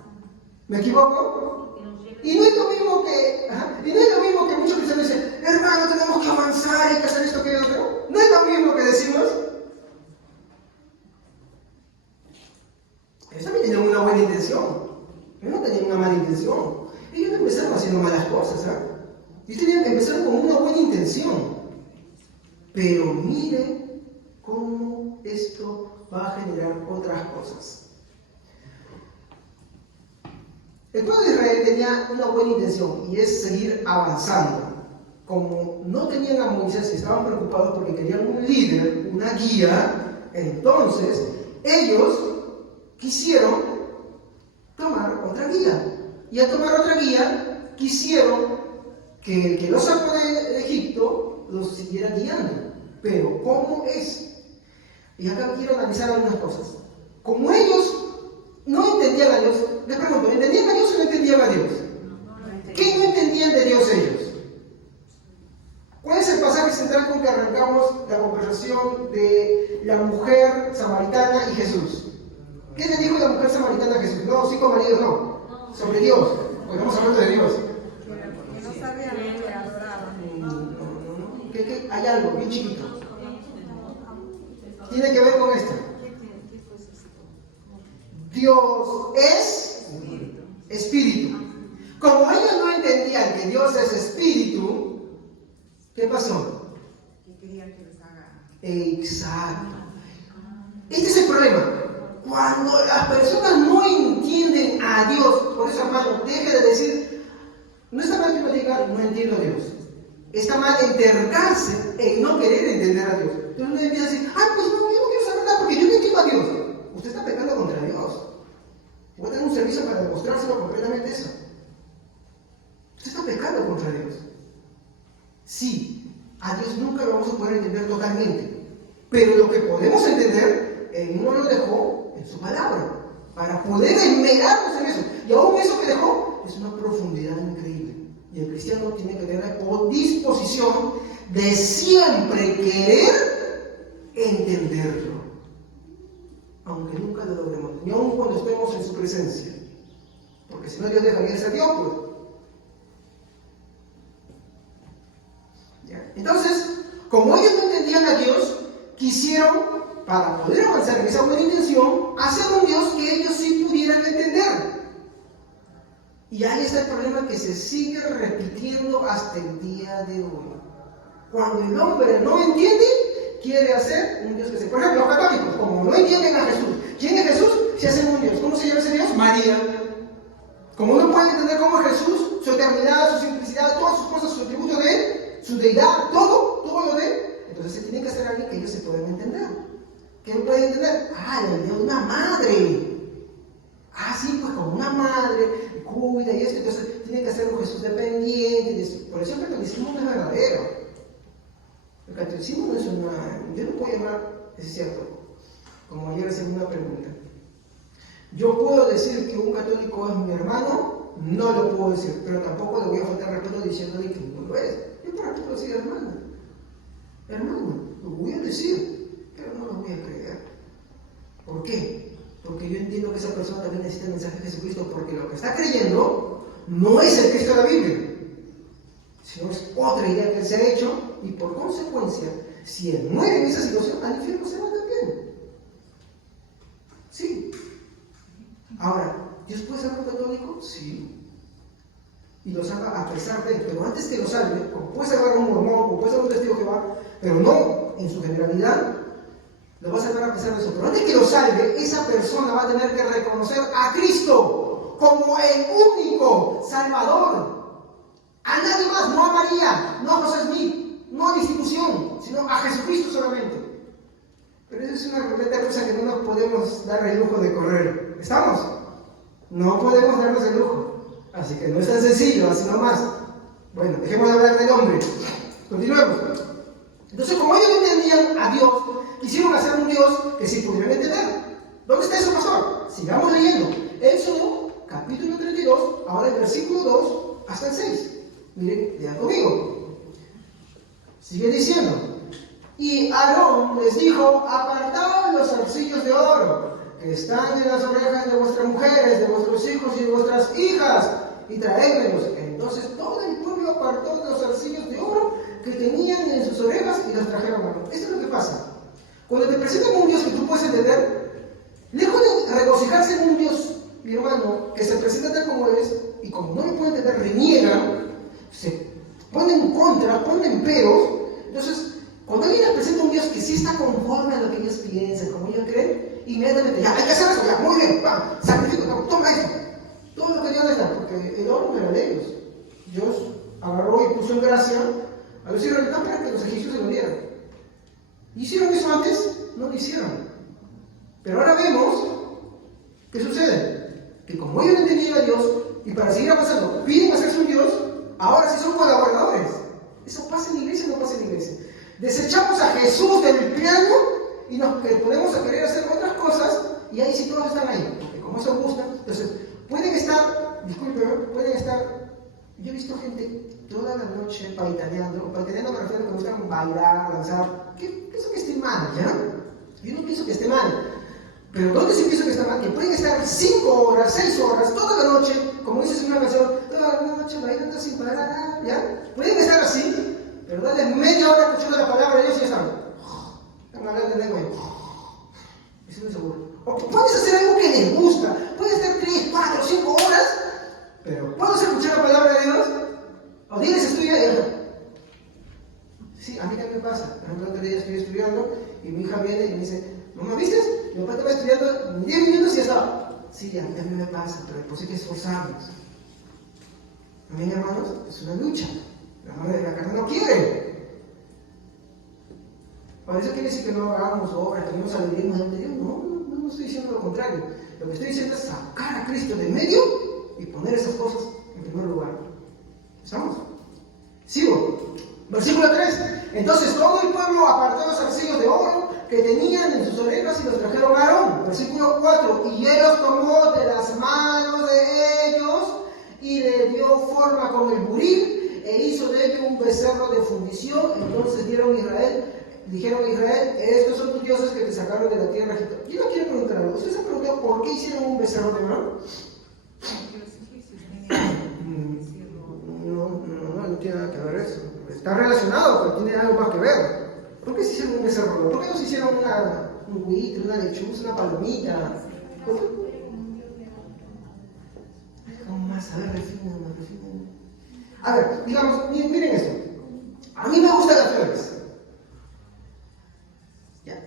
¿Me equivoco? Y no es lo mismo que muchos cristianos dicen: hermano, tenemos que avanzar, hay que hacer esto, que otro. No es lo mismo que decimos. Ellos también tenían una buena intención. Ellos no tenían una mala intención. Ellos no empezaron haciendo malas cosas. Ellos empezaron con una buena intención. Pero mire cómo esto va a generar otras cosas. El pueblo de Israel tenía una buena intención, y es seguir avanzando. Como no tenían a Moisés y estaban preocupados porque querían un líder, una guía, entonces ellos quisieron tomar otra guía. Y al tomar otra guía, quisieron que el que los sacó de Egipto los siguiera guiando. Pero ¿cómo es? Y acá quiero analizar algunas cosas. Como ellos no entendían a Dios, les pregunto, ¿entendían a Dios o no entendían a Dios? ¿Qué no entendían de Dios ellos? ¿Cuál es el pasaje central con que arrancamos la conversación de la mujer samaritana y Jesús? ¿Qué le dijo la mujer samaritana a Jesús? No, 5 maridos, no. Sobre Dios. Porque estamos hablando de Dios. Que no sabían lo que adoraban. Que hay algo bien chiquito. Tiene que ver con esto. Dios es espíritu. Como ellos no entendían que Dios es espíritu, ¿qué pasó? Que querían que les haga. Exacto. Este es el problema. Cuando las personas no entienden a Dios, por eso, hermano, deje de decir, no está mal que uno diga, no entiendo a Dios. Está mal entercarse en no querer entender a Dios. Entonces uno empieza a decir: pues no, yo no quiero saber nada porque yo no entiendo a Dios. Usted está pecando contra Dios. Voy a tener un servicio para demostrárselo completamente eso. Usted está pecando contra Dios. Sí, a Dios nunca lo vamos a poder entender totalmente. Pero lo que podemos entender, Él no lo dejó en su palabra, para poder esmerarnos en eso. Y aún eso que dejó es una profundidad increíble. Y el cristiano tiene que tener la disposición de siempre querer entenderlo, aunque nunca lo logremos, ni aun cuando estemos en su presencia, porque si no, Dios dejaría de ser Dios, pues. ¿Ya? Entonces, como ellos no entendían a Dios, quisieron, para poder avanzar en esa buena intención, hacer un Dios que ellos sí pudieran entender. Y ahí está el problema que se sigue repitiendo hasta el día de hoy. Cuando el hombre no entiende, quiere hacer un Dios que se... Por ejemplo, los católicos, como no entienden a Jesús. ¿Quién es Jesús? Se hacen un Dios. ¿Cómo se llama ese Dios? María. Como no pueden entender cómo es Jesús, su eternidad, su simplicidad, todas sus cosas, su atributo de Él, su deidad, todo lo de Él, entonces se tiene que hacer alguien que ellos se puedan entender. ¿Qué pueden entender? El Dios de una madre. Ah, sí, pues como una madre cuida y esto, entonces tiene que ser un Jesús dependiente. Por eso el catolicismo no es verdadero. El catolicismo no es una... Yo no puedo llamar, es cierto, como ayer hacía una pregunta. Yo puedo decir que un católico es mi hermano, no lo puedo decir, pero tampoco le voy a faltar respeto diciéndole que no lo es. Yo para qué puedo decir hermano. Hermano, lo voy a decir, pero no lo voy a creer. ¿Por qué? Porque yo entiendo que esa persona también necesita el mensaje de Jesucristo, porque lo que está creyendo no es el Cristo de la Biblia, sino es otra idea que él se ha hecho, y por consecuencia, si él muere en esa situación, al infierno se va también. Sí. Ahora, ¿Dios puede salvar a un católico? Sí. Y lo salva a pesar de él, pero antes que lo salve, como puede salvar a un mormón, como puede salvar a un testigo de Jehová, pero no en su generalidad, lo va a salvar a pesar de eso. Pero antes que lo salve, esa persona va a tener que reconocer a Cristo como el único Salvador. A nadie más, no a María, no a José Smith, no a la institución, sino a Jesucristo solamente. Pero eso es una completa cosa que no nos podemos dar el lujo de correr. ¿Estamos? No podemos darnos el lujo. Así que no es tan sencillo, así nomás. Bueno, dejemos de hablar del hombre. Continuemos. Entonces, como ellos no entendían a Dios, quisieron hacer un Dios que sí pudieran entender. ¿Dónde está eso, pastor? Sigamos leyendo. Éxodo, capítulo 32, ahora el versículo 2 hasta el 6. Miren, lean conmigo. Sigue diciendo. Y Aarón les dijo: apartaos los zarcillos de oro que están en las orejas de vuestras mujeres, de vuestros hijos y de vuestras hijas, y traédmelos. Entonces todo el pueblo apartó los zarcillos de oro que tenían en sus orejas y los trajeron a Aarón. Esto es lo que pasa. Cuando te presentan un Dios que tú puedes entender, lejos de regocijarse en un Dios, mi hermano, que se presenta tal como es, y como no lo puede entender, reniegan, se ponen en contra, ponen peros. Entonces, cuando alguien les presenta un Dios que sí está conforme a lo que ellos piensan, como ellos creen, inmediatamente, ya, hay que hacer eso, ya, muy bien, va, sacrifico, toma eso. Todo lo que Dios les da, porque el oro no era de ellos. Dios agarró y puso en gracia a los israelitas para que los egipcios se lo dieran. ¿Hicieron eso antes? No lo hicieron. Pero ahora vemos, ¿qué sucede? Que como ellos no entendían a Dios, y para seguir avanzando, piden hacerse un Dios, ahora sí son colaboradores. Eso pasa en la iglesia o no pasa en la iglesia. Desechamos a Jesús del plano y nos ponemos a querer hacer otras cosas, y ahí sí todos están ahí, porque como eso gusta, entonces pueden estar, discúlpeme, pueden estar, yo he visto gente toda la noche paitaneando me refiero a que me gustan bailar, danzar, que pienso que esté mal, ¿ya? Yo no pienso que esté mal, pero ¿dónde sí pienso que está mal? Que pueden estar 5 horas, 6 horas, toda la noche, como dices en una canción, toda la noche bailando sin parar, ¿ya? Pueden estar así, pero dale media hora escuchando la palabra de Dios y ya están hablando de lengua. Eso no es seguro. O puedes hacer algo que les gusta, puedes estar 3, 4, 5 horas, pero ¿puedes escuchar la palabra de Dios? O tienes estudio y ya. Sí, a mí también pasa. Por ejemplo, otro día estoy estudiando y mi hija viene y me dice: mamá, ¿viste? Mi papá estaba estudiando en 10 minutos y ya estaba. Sí, a mí también me pasa, pero después hay que esforzarnos. Amén, hermanos, es una lucha. La carne no quiere. Para eso quiere decir que no hagamos obras, que no nos alegremos delante de Dios. No estoy diciendo lo contrario. Lo que estoy diciendo es sacar a Cristo de medio y poner esas cosas en primer lugar. ¿Estamos? Sigo. Versículo 3. Entonces todo el pueblo apartó los zarcillos de oro que tenían en sus orejas y los trajeron a Aarón. Versículo 4. Y él los tomó de las manos de ellos y le dio forma con el buril e hizo de ello un becerro de fundición. Entonces dijeron a Israel: estos son tus dioses que te sacaron de la tierra de Egipto. Yo no quiero preguntar algo. ¿Ustedes se han preguntado por qué hicieron un becerro de oro? No tiene nada que ver eso. Está relacionado, pero tiene algo más que ver. ¿Por qué se hicieron un becerro de oro? ¿Por qué no se hicieron un buitre, una lechuza, una palomita? ¿Cómo más? A ver, refinen. A ver, digamos, miren esto. A mí me gustan las flores. ¿Ya?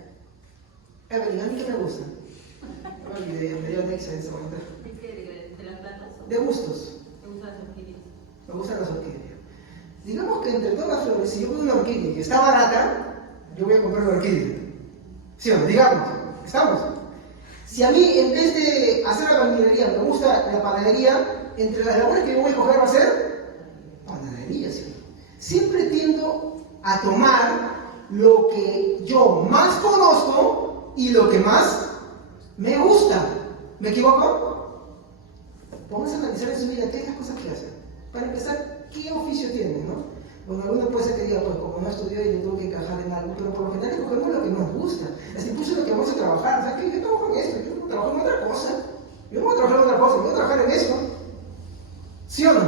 Evelyn, ¿a mí qué me gusta? No me olvidé, me dio Nexa en ese momento. ¿De las plantas? De gustos. ¿Te gustan las orquídeas? Me gustan las orquídeas. Digamos que entre todas las flores, si yo veo una orquídea que está barata, yo voy a comprar una orquídea. ¿Sí o no? Digamos, ¿estamos? Si a mí, en vez de hacer la albañilería, me gusta la panadería, entre las labores que yo voy a escoger va a ser panadería, ¿sí? Siempre tiendo a tomar lo que yo más conozco y lo que más me gusta. ¿Me equivoco? Vamos a analizar en su vida qué es las cosas que hacen. Para empezar, ¿qué oficio tienen, no? Bueno, alguno puede ser que diga, pues como no estudió y le tengo que encajar en algo, pero por lo general escogemos lo que nos gusta. Es incluso lo que vamos a trabajar. O sea, que yo trabajo en esto, yo trabajo en otra cosa. Yo no voy a trabajar en otra cosa, yo voy a trabajar en esto. ¿Sí o no?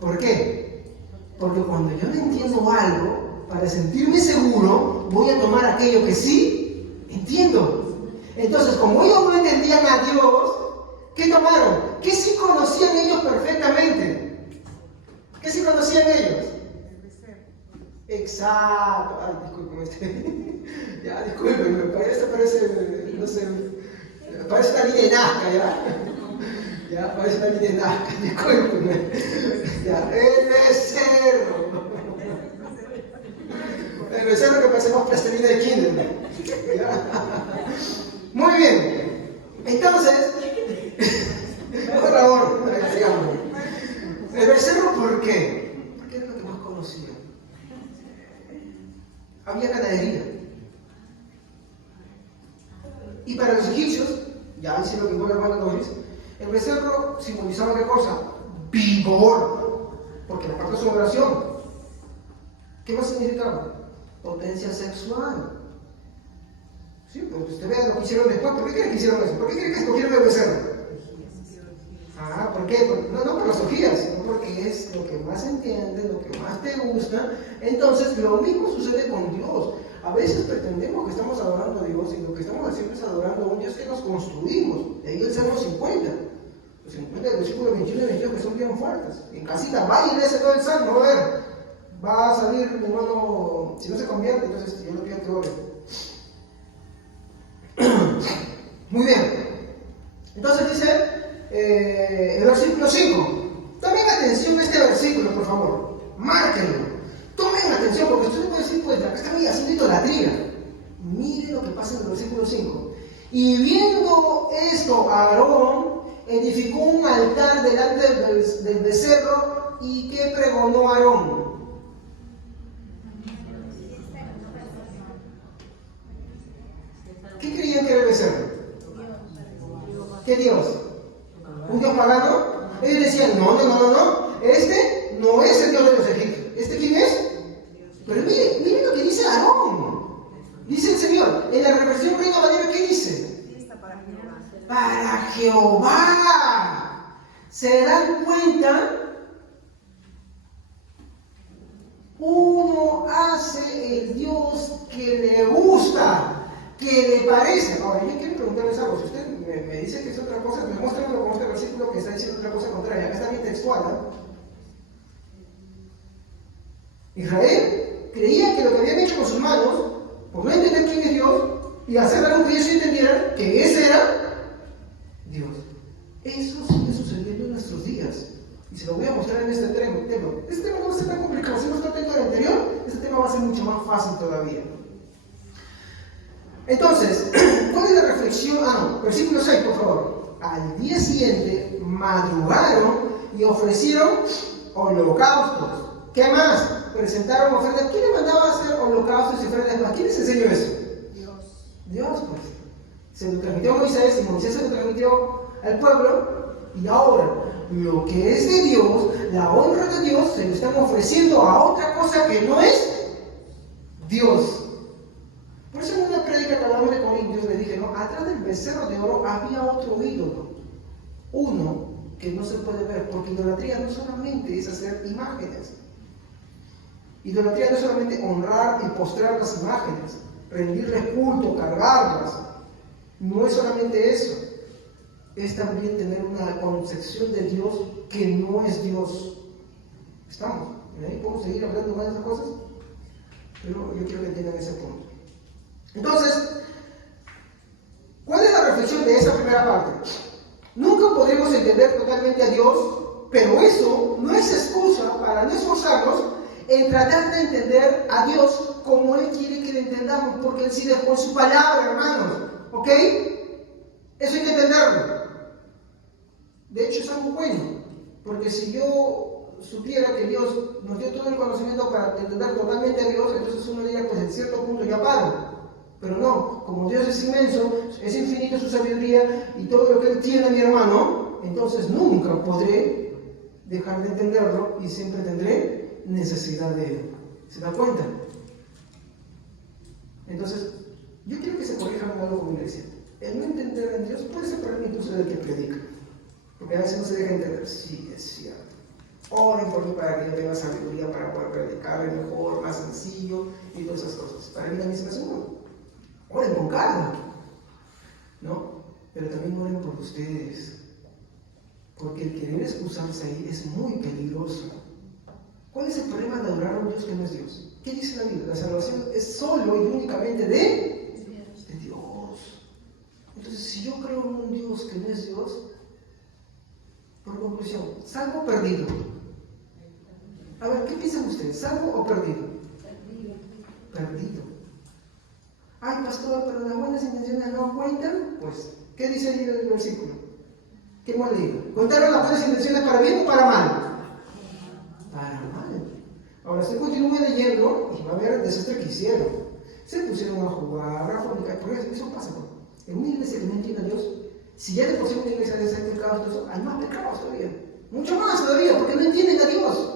¿Por qué? Porque cuando yo no entiendo algo, para sentirme seguro, voy a tomar aquello que sí entiendo. Entonces, como ellos no entendían a Dios, ¿qué tomaron? ¿Qué sí conocían ellos perfectamente? ¿Qué sí conocían ellos? Exacto. Ay, discúlpeme. Ya, discúlpenme, parece, no sé, parece una línea de Nazca, ¿ya? Ya, parece una línea de Nazca, discúlpenme. Ya, el becerro. El becerro que pasemos plastilina de kinder. ¿Ya? Muy bien. Entonces, por favor, sigamos. El becerro, ¿por qué? Porque era lo que más conocía. Había ganadería. Y para los egipcios, ya dice lo que fue la hermana Doris, el becerro simbolizaba ¿qué cosa? Vigor. Porque la parte de su oración. ¿Qué más significaba? Potencia sexual. Sí, pues usted vea lo que hicieron después. ¿Por qué creen que hicieron eso? ¿Por qué creen que escogieron el becerro? Ah, ¿por qué? No por las orgías, sino porque es lo que más entiendes, lo que más te gusta. Entonces, lo mismo sucede con Dios. A veces pretendemos que estamos adorando a Dios y lo que estamos haciendo es adorando a un Dios que nos construimos. De ahí el Salmo 50. Los 50 del versículo 21 y 22 que son bien fuertes. En casita, vaya y léese todo el Salmo, a ver. Va a salir, mi hermano, si no se convierte, entonces yo le pido que ore. Muy bien. Entonces dice el versículo 5. Tomen atención a este versículo, por favor. Márquenlo. Tomen atención, porque usted puede decir, pues, acá está haciendo idolatría. Mire lo que pasa en el versículo 5. Y viendo esto, Aarón edificó un altar delante del becerro. ¿Y qué pregonó Aarón? ¿Qué creían que era el becerro? ¿Qué Dios? ¿Un Dios pagano? Ellos decían, no. Este no es el Dios de los egipcios. ¿Este quién es? Pero mire lo que dice Aarón. Dice el Señor, en la reversión Reina Valera, ¿qué dice? Para Jehová. ¿Se dan cuenta? Uno hace el Dios que le gusta, que le parece. Ahora, yo quiero preguntarles algo. Si usted me dice que es otra cosa, me muestra con este versículo que está diciendo otra cosa contraria. Acá está bien textual, ¿no? Israel creía que lo que habían hecho con sus manos, por no entender quién es Dios, y hacer algo que ellos entendieran, que ese era Dios. Eso sigue sucediendo en nuestros días. Y se lo voy a mostrar en este tema. Este tema no va a ser tan complicado. Si no está atento al anterior, este tema va a ser mucho más fácil todavía. Entonces, ¿cuál es la reflexión? Versículo 6, por favor. Al día siguiente madrugaron y ofrecieron holocaustos. ¿Qué más? Presentaron ofrendas. ¿Quién le mandaba a hacer holocaustos y ofrendas más? ¿Quién les enseñó eso? Dios, pues. Se lo transmitió a Moisés y Moisés se lo transmitió al pueblo. Y ahora, lo que es de Dios, la honra de Dios, se lo están ofreciendo a otra cosa que no es Dios. Por eso en una prédica que hablamos de Corintios le dije, ¿no? Atrás del becerro de oro había otro ídolo. Uno que no se puede ver, porque idolatría no solamente es hacer imágenes. Idolatría no es solamente honrar y postrar las imágenes, rendirles culto, cargarlas. No es solamente eso. Es también tener una concepción de Dios que no es Dios. ¿Estamos? ¿Y ahí podemos seguir hablando más de esas cosas? Pero yo quiero que entiendan ese punto. Entonces, ¿cuál es la reflexión de esa primera parte? Nunca podremos entender totalmente a Dios, pero eso no es excusa para no esforzarnos en tratar de entender a Dios como Él quiere que le entendamos, porque Él sí dejó en su palabra, hermanos. ¿Ok? Eso hay que entenderlo. De hecho, es algo bueno, porque si yo supiera que Dios nos dio todo el conocimiento para entender totalmente a Dios, entonces uno diría, pues en cierto punto ya paro. Pero no, como Dios es inmenso, es infinito su sabiduría y todo lo que Él tiene, mi hermano, entonces nunca podré dejar de entenderlo y siempre tendré necesidad de Él. ¿Se da cuenta? Entonces, yo quiero que se corrijan algo como iglesia. El no entender a Dios puede ser problema incluso del que predica. Porque a veces no se deja entender. Sí, es cierto. Oren por mí para que yo tenga sabiduría para poder predicar mejor, más sencillo y todas esas cosas. Para mí también se me hace bueno. Oren con calma, ¿no? Pero también oren por ustedes. Porque el querer excusarse ahí es muy peligroso. ¿Cuál es el problema de adorar a un Dios que no es Dios? ¿Qué dice la Biblia? La salvación es solo y únicamente de Dios. Entonces, si yo creo en un Dios que no es Dios, por conclusión, ¿salvo o perdido? A ver, ¿qué piensan ustedes? ¿Salvo o perdido? Perdido. Ay, pastor, pero las buenas intenciones no cuentan. Pues, ¿qué dice el versículo? ¿Qué hemos leído? ¿Contaron las buenas intenciones para bien o para mal? Para mal. Ahora, usted continúe leyendo y va a ver el desastre que hicieron. Se pusieron a jugar, a fornicar, porque eso pasa. En una iglesia que no entiende a Dios, si ya de por sí una iglesia de ese pecado, hay más pecados todavía. Mucho más todavía, porque no entienden a Dios.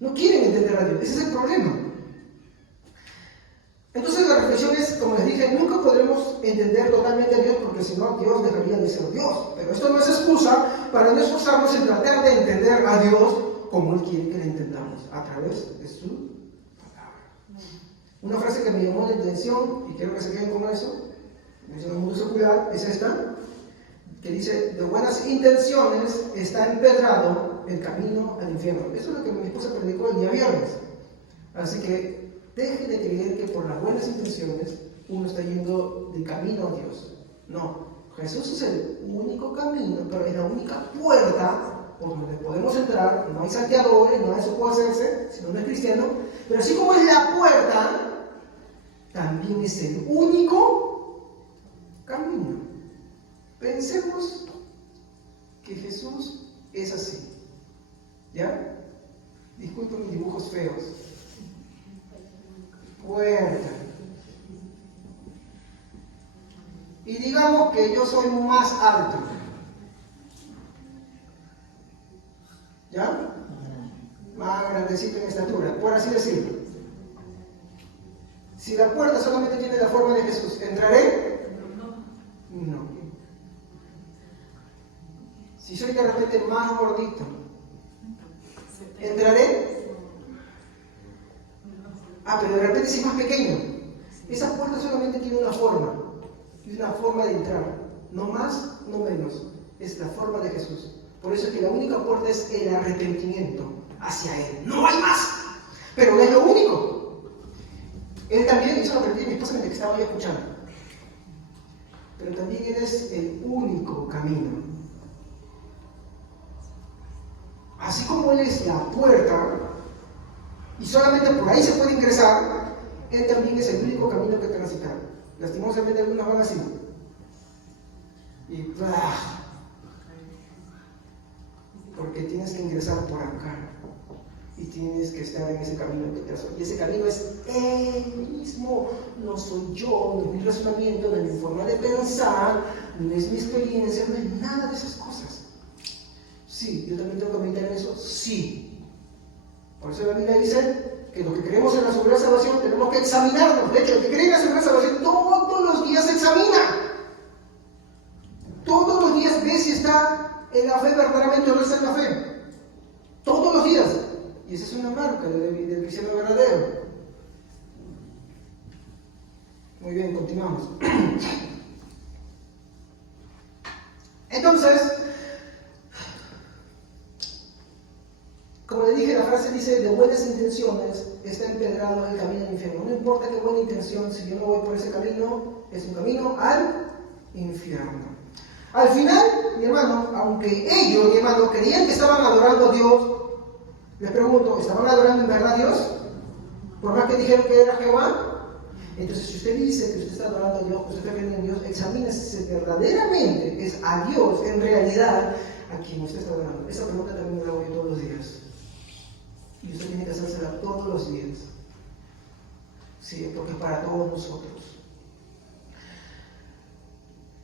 No quieren entender a Dios. Ese es el problema. Entonces la reflexión es, como les dije, nunca podremos entender totalmente a Dios porque si no, Dios dejaría de ser Dios. Pero esto no es excusa para no esforzarnos en tratar de entender a Dios como Él quiere que le entendamos, a través de su palabra. Una frase que me llamó la atención, y quiero que se queden con eso, en el mundo secular, es esta, que dice, de buenas intenciones está empedrado el camino al infierno. Eso es lo que mi esposa predicó el día viernes. Así que deje de creer que por las buenas intenciones uno está yendo de camino a Dios. No, Jesús es el único camino, pero es la única puerta por donde podemos entrar. No hay salteadores, no eso puede hacerse, si no es cristiano. Pero así como es la puerta, también es el único camino. Pensemos que Jesús es así. ¿Ya? Disculpen mis dibujos feos. Puerta. Y digamos que yo soy más alto. ¿Ya? Más grandecito en estatura, por así decirlo. Si la puerta solamente tiene la forma de Jesús, ¿entraré? No. Si soy de repente más gordito, ¿entraré? Ah, pero de repente si es más pequeño. Esa puerta solamente tiene una forma. Es una forma de entrar. No más, no menos. Es la forma de Jesús. Por eso es que la única puerta es el arrepentimiento hacia Él. No hay más. Pero no es lo único. Él también, eso lo aprendí mi esposa mientras que estaba yo escuchando. Pero también Él es el único camino. Así como Él es la puerta, y solamente por ahí se puede ingresar, Él también es el único camino que transitar. Lastimosamente algunos van así. Y porque tienes que ingresar por acá. Y tienes que estar en ese camino que trazó. Y ese camino es Él mismo. No soy yo, no es mi razonamiento, no es mi forma de pensar, no es mi experiencia, no es nada de esas cosas. Sí, yo también tengo que meditar en eso. Sí. Por eso la Biblia dice que los que creemos en la soberana salvación tenemos que examinarnos. De hecho, el que cree en la soberana salvación todos los días se examina. Todos los días ve si está en la fe verdaderamente o no está en la fe. Todos los días. Y esa es una marca del cristiano verdadero. Muy bien, continuamos. Entonces, como le dije, la frase dice, de buenas intenciones está empedrado el camino al infierno. No importa qué buena intención, si yo no voy por ese camino, es un camino al infierno. Al final, mi hermano, aunque ellos, mi hermano, creían que estaban adorando a Dios, les pregunto, ¿estaban adorando en verdad a Dios? Por más que dijeron que era Jehová. Entonces, si usted dice que usted está adorando a Dios, que usted está creyendo en Dios, examínese si verdaderamente es a Dios, en realidad, a quien usted está adorando. Esa pregunta también me la hago yo todos los días. Y usted tiene que hacérsela todos los días. Sí, porque es para todos nosotros.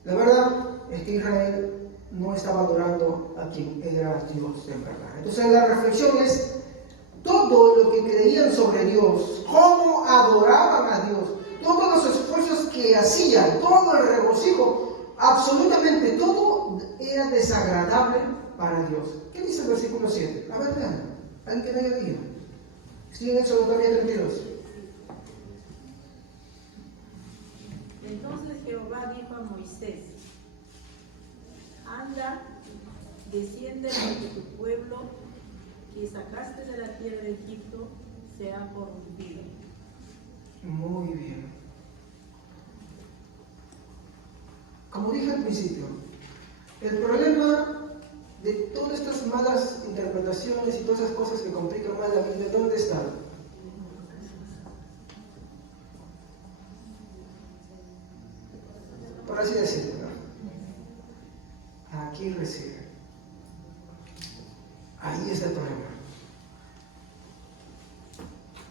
La verdad es que Israel no estaba adorando a quien era Dios en verdad. Entonces la reflexión es todo lo que creían sobre Dios, cómo adoraban a Dios, todos los esfuerzos que hacían, todo el regocijo, absolutamente todo era desagradable para Dios. ¿Qué dice el versículo 7? A ver, vean, alguien que me haya leído. Estoy en Deuteronomio 32. Entonces Jehová dijo a Moisés: anda, desciende porque tu pueblo que sacaste de la tierra de Egipto se ha corrompido. Muy bien. Como dije al principio, el problema de todas estas malas interpretaciones y todas esas cosas que complican más la vida, ¿dónde está? Por así decirlo, ¿no? Aquí recibe. Ahí está el problema.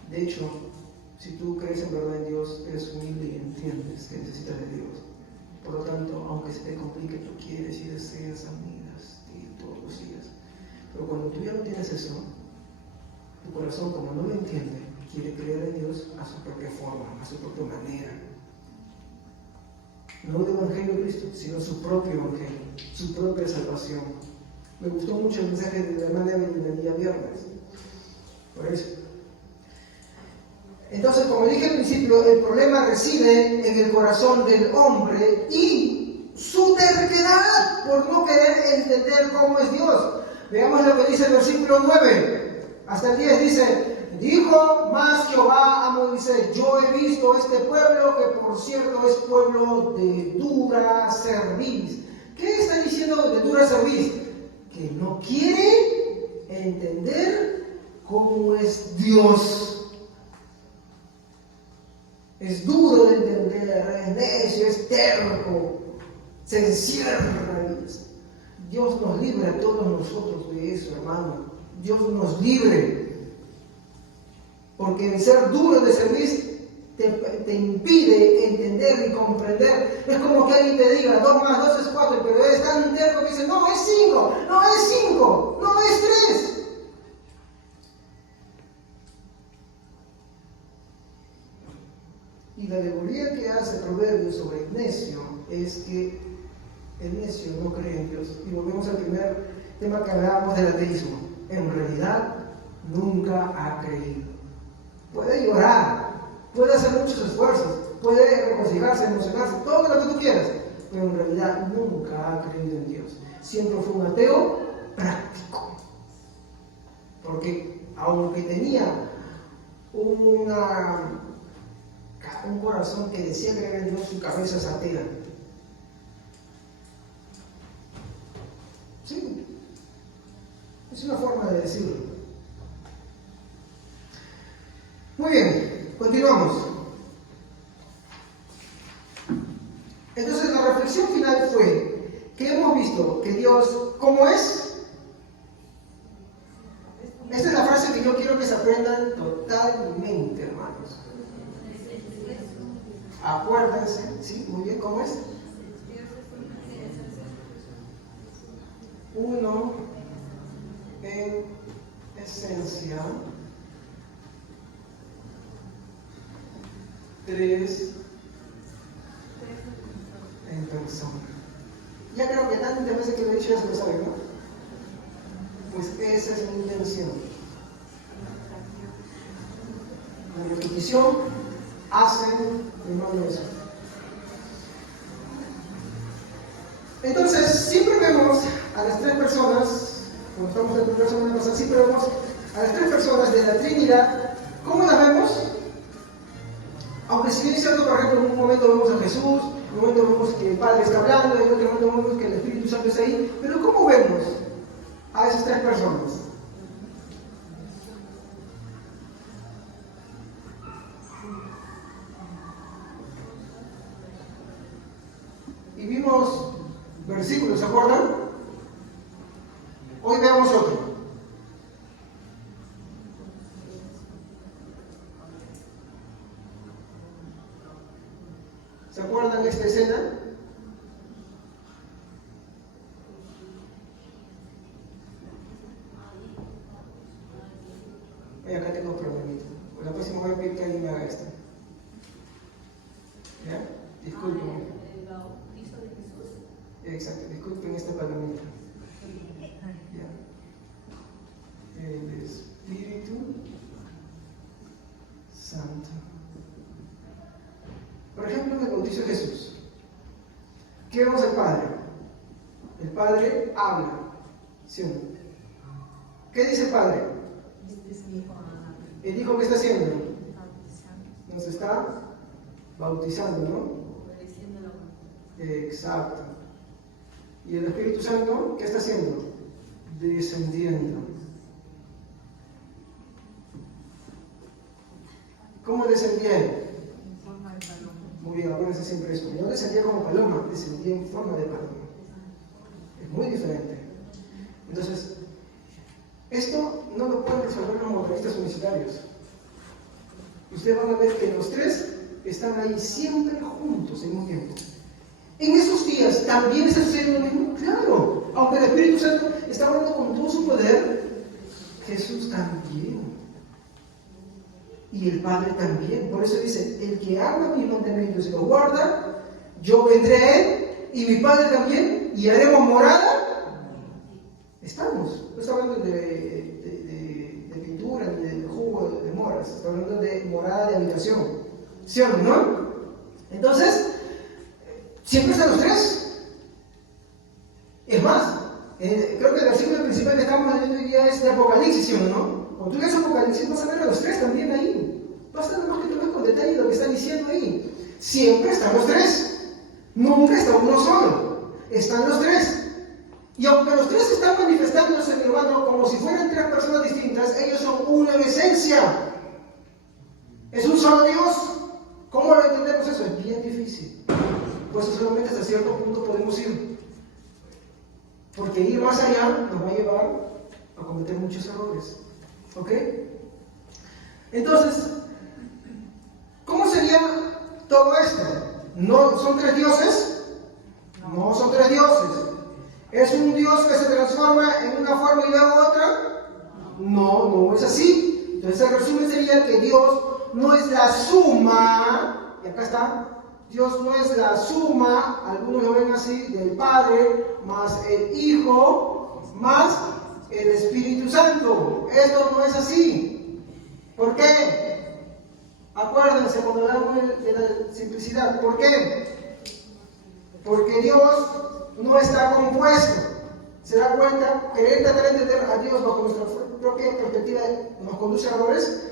De hecho, si tú crees en verdad en Dios, eres humilde y entiendes que necesitas de Dios. Por lo tanto, aunque se te complique, tú quieres y deseas amigas y todos los días. Pero cuando tú ya no tienes eso, tu corazón, como no lo entiende, quiere creer en Dios a su propia forma, a su propia manera. No el Evangelio de Cristo, sino su propio Evangelio, su propia salvación. Me gustó mucho el mensaje de la hermana del día viernes. Por eso. Entonces, como dije al principio, el problema reside en el corazón del hombre y su terquedad por no querer entender cómo es Dios. Veamos lo que dice el versículo 9. Hasta el 10 dice: dijo más Jehová a Moisés: yo he visto este pueblo, que por cierto es pueblo de dura cerviz. ¿Qué está diciendo de dura cerviz? Que no quiere entender cómo es Dios. Es duro de entender, es necio, es terco, se encierra. Dios nos libre a todos nosotros de eso, hermano. Dios nos libre. Porque el ser duro de servir te impide entender y comprender. Es como que alguien te diga 2 más 2 es 4, pero eres tan terco que dice: no, es 5, no es 5, no es 3. Y la alegoría que hace Proverbios sobre el necio es que el necio no cree en Dios. Y volvemos al primer tema que hablábamos del ateísmo. En realidad, nunca ha creído. Puede llorar, puede hacer muchos esfuerzos, puede regocijarse, emocionarse, todo lo que tú quieras, pero en realidad nunca ha creído en Dios. Siempre fue un ateo práctico. Porque aunque tenía un corazón que decía creer en Dios, su cabeza es atea. Sí, es una forma de decirlo. Muy bien, continuamos. Entonces la reflexión final fue que hemos visto que Dios, ¿cómo es? Esta es la frase que yo quiero que se aprendan totalmente, hermanos. Acuérdense, ¿sí? Muy bien, ¿cómo es? Uno en esencia, 3 en persona. Ya creo que tantas veces que lo he dicho ya se lo saben, ¿no? Pues esa es mi intención. La repetición hacen hermano eso. Entonces, siempre vemos a las 3 personas, como estamos en la primera semana pasada, siempre vemos a las 3 personas de la Trinidad. ¿Cómo las vemos? Aunque si bien es cierto, por ejemplo, en un momento vemos a Jesús, en un momento vemos que el Padre está hablando, en otro momento vemos que el Espíritu Santo está ahí, pero ¿cómo vemos a esas 3 personas? y vimos versículos, ¿se acuerdan? Hoy veamos otro. ¿Se acuerdan de esta escena? Acá tengo un problemita. La próxima voy a pedir que alguien me haga esto. ¿Ya? Disculpen. El bautizo de Jesús. Exacto, disculpen esta palomita. ¿Ya? El Espíritu Santo. Por ejemplo, en el bautizo de Jesús, ¿qué vemos del Padre? El Padre habla, ¿sí o no? ¿Qué dice el Padre? Este es mi hijo amado. El Hijo, ¿qué está haciendo? Bautizando, Nos está bautizando, ¿no? obedeciendo la voluntad. Exacto. ¿Y el Espíritu Santo qué está haciendo? Descendiendo. ¿Cómo descendía él? En forma de paloma. Muy bien, acuérdense siempre eso. No descendía como paloma, descendía en forma de paloma. Es muy diferente. Entonces, esto no lo pueden resolver los motoristas universitarios. Ustedes van a ver que los tres están ahí siempre juntos en un tiempo. En esos días también está sucediendo lo mismo. Claro, aunque el Espíritu Santo está hablando con todo su poder, Jesús también. Y el Padre también. Por eso dice, el que ama mis mandamientos y los guarda, yo vendré a él y mi Padre también, y haremos morada. Estamos. No está hablando de pintura ni del jugo de moras. Está hablando de morada de habitación. ¿Sí o no? Entonces, siempre están los tres. Es más, creo que el versículo principal que estamos leyendo hoy día es de Apocalipsis, ¿sí o no? Cuando tú lees Apocalipsis vas a ver a los tres también ahí. Vas a ver más que tú ves con detalle lo que está diciendo ahí. Siempre están los tres. Nunca está uno solo. Están los tres. Y aunque los tres están manifestándose, mi hermano, como si fueran tres personas distintas, ellos son uno en esencia. Es un solo Dios. ¿Cómo lo entendemos eso? Es bien difícil. Pues solamente hasta cierto punto podemos ir. Porque ir más allá nos va a llevar a cometer muchos errores. ¿Ok? Entonces, ¿cómo sería todo esto? ¿No son tres dioses? No son tres dioses. ¿Es un Dios que se transforma en una forma y luego otra? No, no es así. Entonces el resumen sería que Dios no es la suma, y acá está, Dios no es la suma, algunos lo ven así, del Padre, más el Hijo, más el Espíritu Santo. Esto no es así. ¿Por qué? Acuérdense cuando hablamos de la simplicidad. ¿Por qué? Porque Dios no está compuesto. ¿Se da cuenta? Querer tratar de entender a Dios bajo nuestra propia perspectiva nos conduce a errores.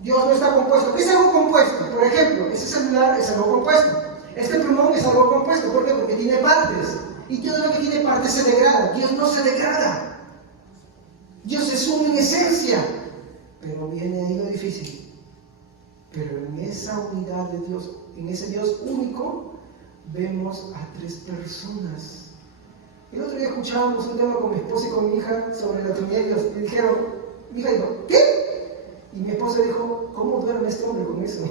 Dios no está compuesto. ¿Qué es algo compuesto? Por ejemplo, ese celular es algo compuesto. Este plumón es algo compuesto. ¿Por qué? Porque tiene partes. Y todo lo que tiene partes se degrada. Dios no se degrada. Dios es uno en esencia. Pero viene ahí lo difícil. Pero en esa unidad de Dios, en ese Dios único, vemos a tres personas. El otro día escuchábamos un tema con mi esposa y con mi hija sobre la Trinidad de Dios. Y dijeron, mi hija dijo, ¿qué? Y mi esposa dijo, ¿cómo duerme este hombre con eso?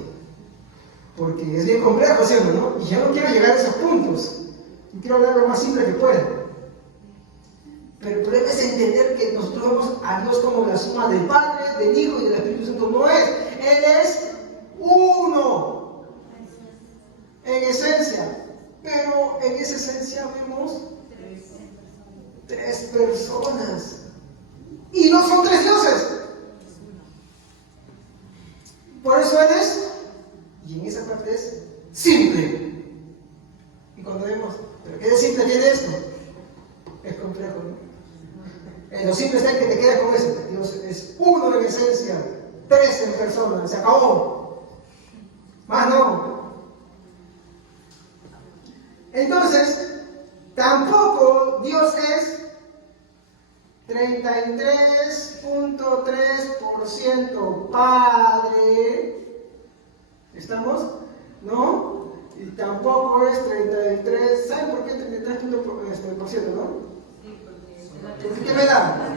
Porque es bien complejo, ¿sí o no? Y yo no quiero llegar a esos puntos. Yo quiero hablar lo más simple que pueda. Pero el problema es entender que nosotros vemos a Dios como la suma del Padre, del Hijo y del Espíritu Santo. No es. Él es uno. En esencia. Pero en esa esencia vemos tres personas. Y no son tres dioses. Por eso Él es, y en esa parte es simple. Y cuando vemos, ¿pero qué de simple tiene esto? Es complejo, ¿no? En lo simple está en que te quedas con eso. Dios es uno en esencia, tres en persona, se acabó. Más no. Entonces, tampoco Dios es 33.3% Padre. ¿Estamos? ¿No? Y tampoco es 33. ¿Saben por qué 33%, no? ¿Por qué me da?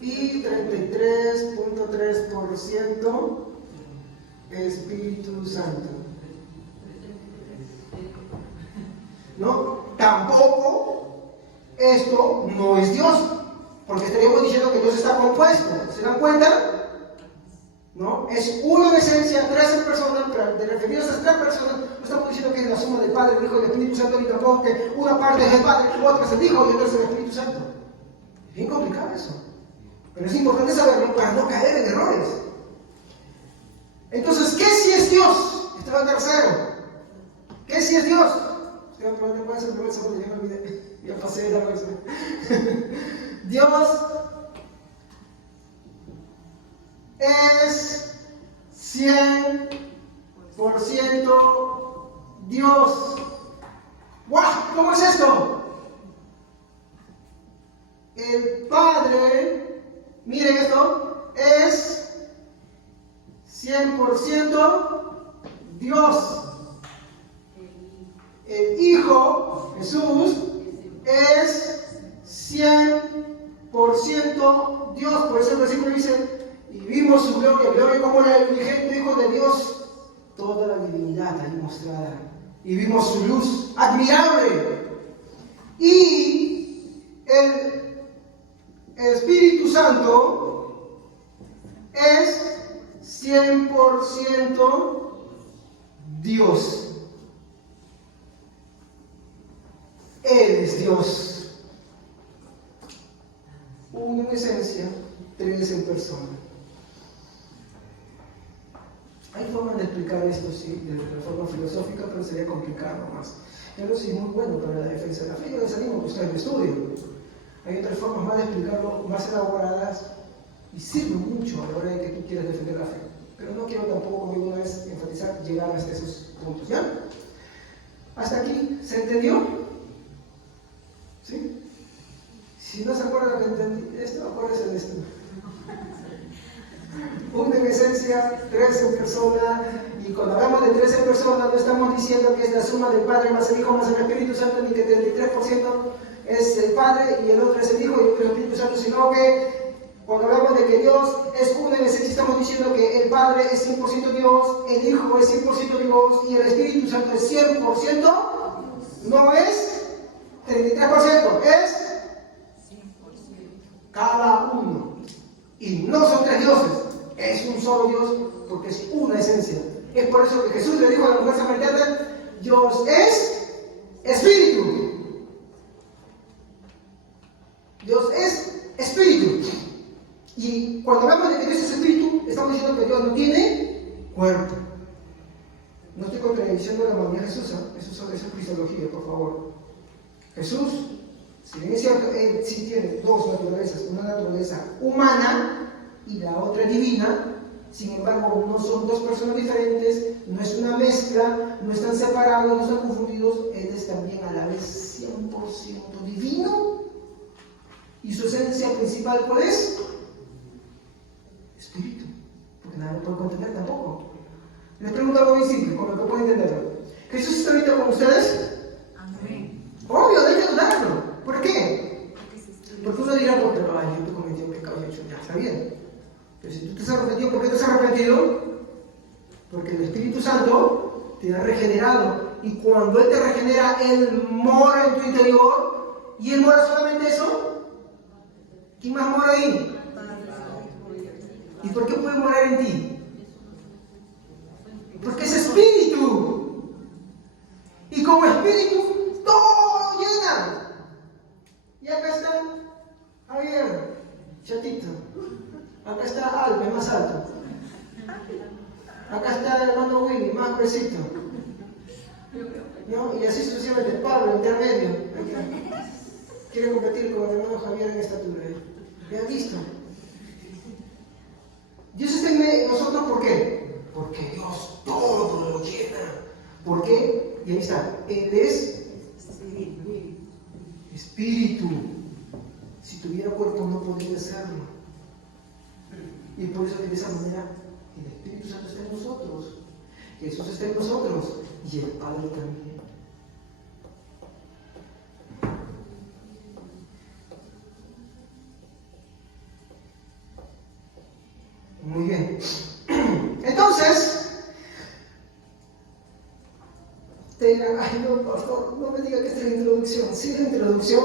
Y 33.3% Espíritu Santo. ¿No? Tampoco esto no es Dios, porque estaríamos diciendo que Dios está compuesto. ¿Se dan cuenta? ¿No? Es uno en esencia, tres en persona, pero de referirnos a esas tres personas, no estamos diciendo que es la suma del Padre, el Hijo y el Espíritu Santo, ni tampoco que una parte es el Padre, otra es el Hijo y otra es el Espíritu Santo. Es bien complicado eso. Pero es importante saberlo para no caer en errores. Entonces, ¿qué si es Dios? Este va el tercero. ¿Qué si es Dios? Ustedes van a preguntar, ¿cuál es el primer segundo? Ya me olvidé. Ya pasé la vez. Dios es 100% Dios. ¡Wow! ¿Cómo es esto? El Padre, miren esto, es 100% Dios. El Hijo, Jesús, es 100% Dios. Por eso el versículo dice, y vimos su gloria, gloria como el unigénito Hijo de Dios, toda la divinidad ahí mostrada. Y vimos su luz admirable. Y el Espíritu Santo es 100% Dios. Él es Dios. Uno en esencia, tres en persona. Hay formas de explicar esto, sí, de forma filosófica, pero sería complicarlo más. Pero sí es muy bueno para la defensa de la fe. Yo les animo a que ustedes lo estudien. Hay otras formas más de explicarlo, más elaboradas, y sirve mucho a la hora de que tú quieras defender la fe. Pero no quiero tampoco, como una vez, enfatizar, llegar hasta esos puntos, ¿ya? ¿Hasta aquí se entendió? ¿Sí? Si no se acuerdan que entendí esto, acuérdense de esto. Uno en esencia, tres en persona, y cuando hablamos de tres en persona no estamos diciendo que es la suma del Padre más el Hijo más el Espíritu Santo, ni que el 33% es el Padre y el otro es el Hijo y el otro es el Espíritu Santo, sino que cuando hablamos de que Dios es uno en esencia, estamos diciendo que el Padre es 100% Dios, el Hijo es 100% Dios y el Espíritu Santo es 100%, no es 33%, es 100%. Cada uno. Y no son tres dioses, es un solo Dios porque es una esencia. Es por eso que Jesús le dijo a la mujer samaritana, Dios es Espíritu. Dios es Espíritu. Y cuando hablamos de que Dios es Espíritu, estamos diciendo que Dios no tiene cuerpo. No estoy contradiciendo la humanidad de Jesús, eso es cristología, por favor. Jesús, si bien es cierto, él sí tiene dos naturalezas, una naturaleza humana y la otra divina, sin embargo no son dos personas diferentes, no es una mezcla, no están separados, no están confundidos, él es también a la vez 100% divino. ¿Y su esencia principal cuál es? Espíritu, porque nada lo puede contener tampoco. Les pregunto algo muy simple, con lo que pueden entenderlo. ¿Jesús está ahorita con ustedes? Amén. Obvio, debe dudarlo. ¿Por qué? Porque uno dirá, porque yo te cometí un pecado y he hecho, ya está bien. Pero si tú te has arrepentido, ¿por qué te has arrepentido? Porque el Espíritu Santo te ha regenerado. Y cuando Él te regenera, Él mora en tu interior. ¿Y Él mora solamente eso? ¿Quién más mora ahí? ¿Y por qué puede morar en ti? Porque es Espíritu. Y como Espíritu, todo llena. Y acá está Javier, chatito. Acá está Albe, más alto. Acá está el hermano Willy, más gruesito. ¿No? Y así sucesivamente. Pablo, intermedio. Quiere competir con el hermano Javier en estatura. Ya listo. Dios está en nosotros, ¿por qué? Porque Dios todo lo llena. ¿Por qué? Y ahí está. Él es Espíritu. Si tuviera cuerpo no podría serlo. Y por eso de esa manera el Espíritu Santo está en nosotros. Jesús está en nosotros y el Padre también. Muy bien. Entonces, te dirán, ay no, pastor, no me diga que esta es la introducción. Sí es la introducción,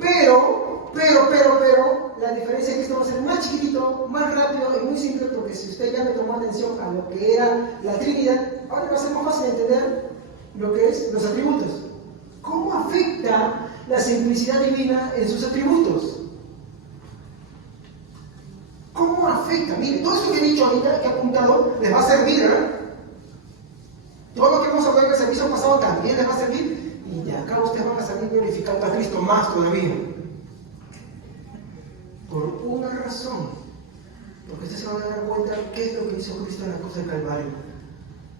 pero, la diferencia es que esto va a ser más chiquitito, más rápido y muy simple, porque si usted ya me tomó atención a lo que era la Trinidad, ahora va a ser más fácil entender lo que es los atributos. ¿Cómo afecta la simplicidad divina en sus atributos? ¿Cómo afecta? Mire, todo esto que he dicho ahorita, que he apuntado, les va a servir, ¿verdad? Todo lo que hemos hablado en el servicio pasado también les va a servir, y de acá ustedes van a salir glorificando a Cristo más todavía. Por una razón, porque ustedes se van a dar cuenta qué es lo que hizo Cristo en la cruz del Calvario.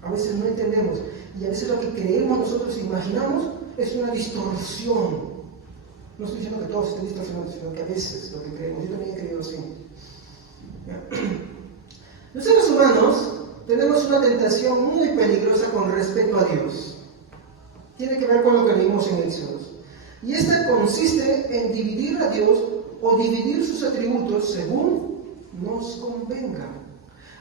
A veces no entendemos, y a veces lo que creemos nosotros, imaginamos, es una distorsión. No estoy diciendo que todos estén distorsionados, sino que a veces lo que creemos, yo también he creído así. Los seres humanos tenemos una tentación muy peligrosa con respecto a Dios. Tiene que ver con lo que leímos en Éxodo. Y esta consiste en dividir a Dios o dividir sus atributos según nos convenga.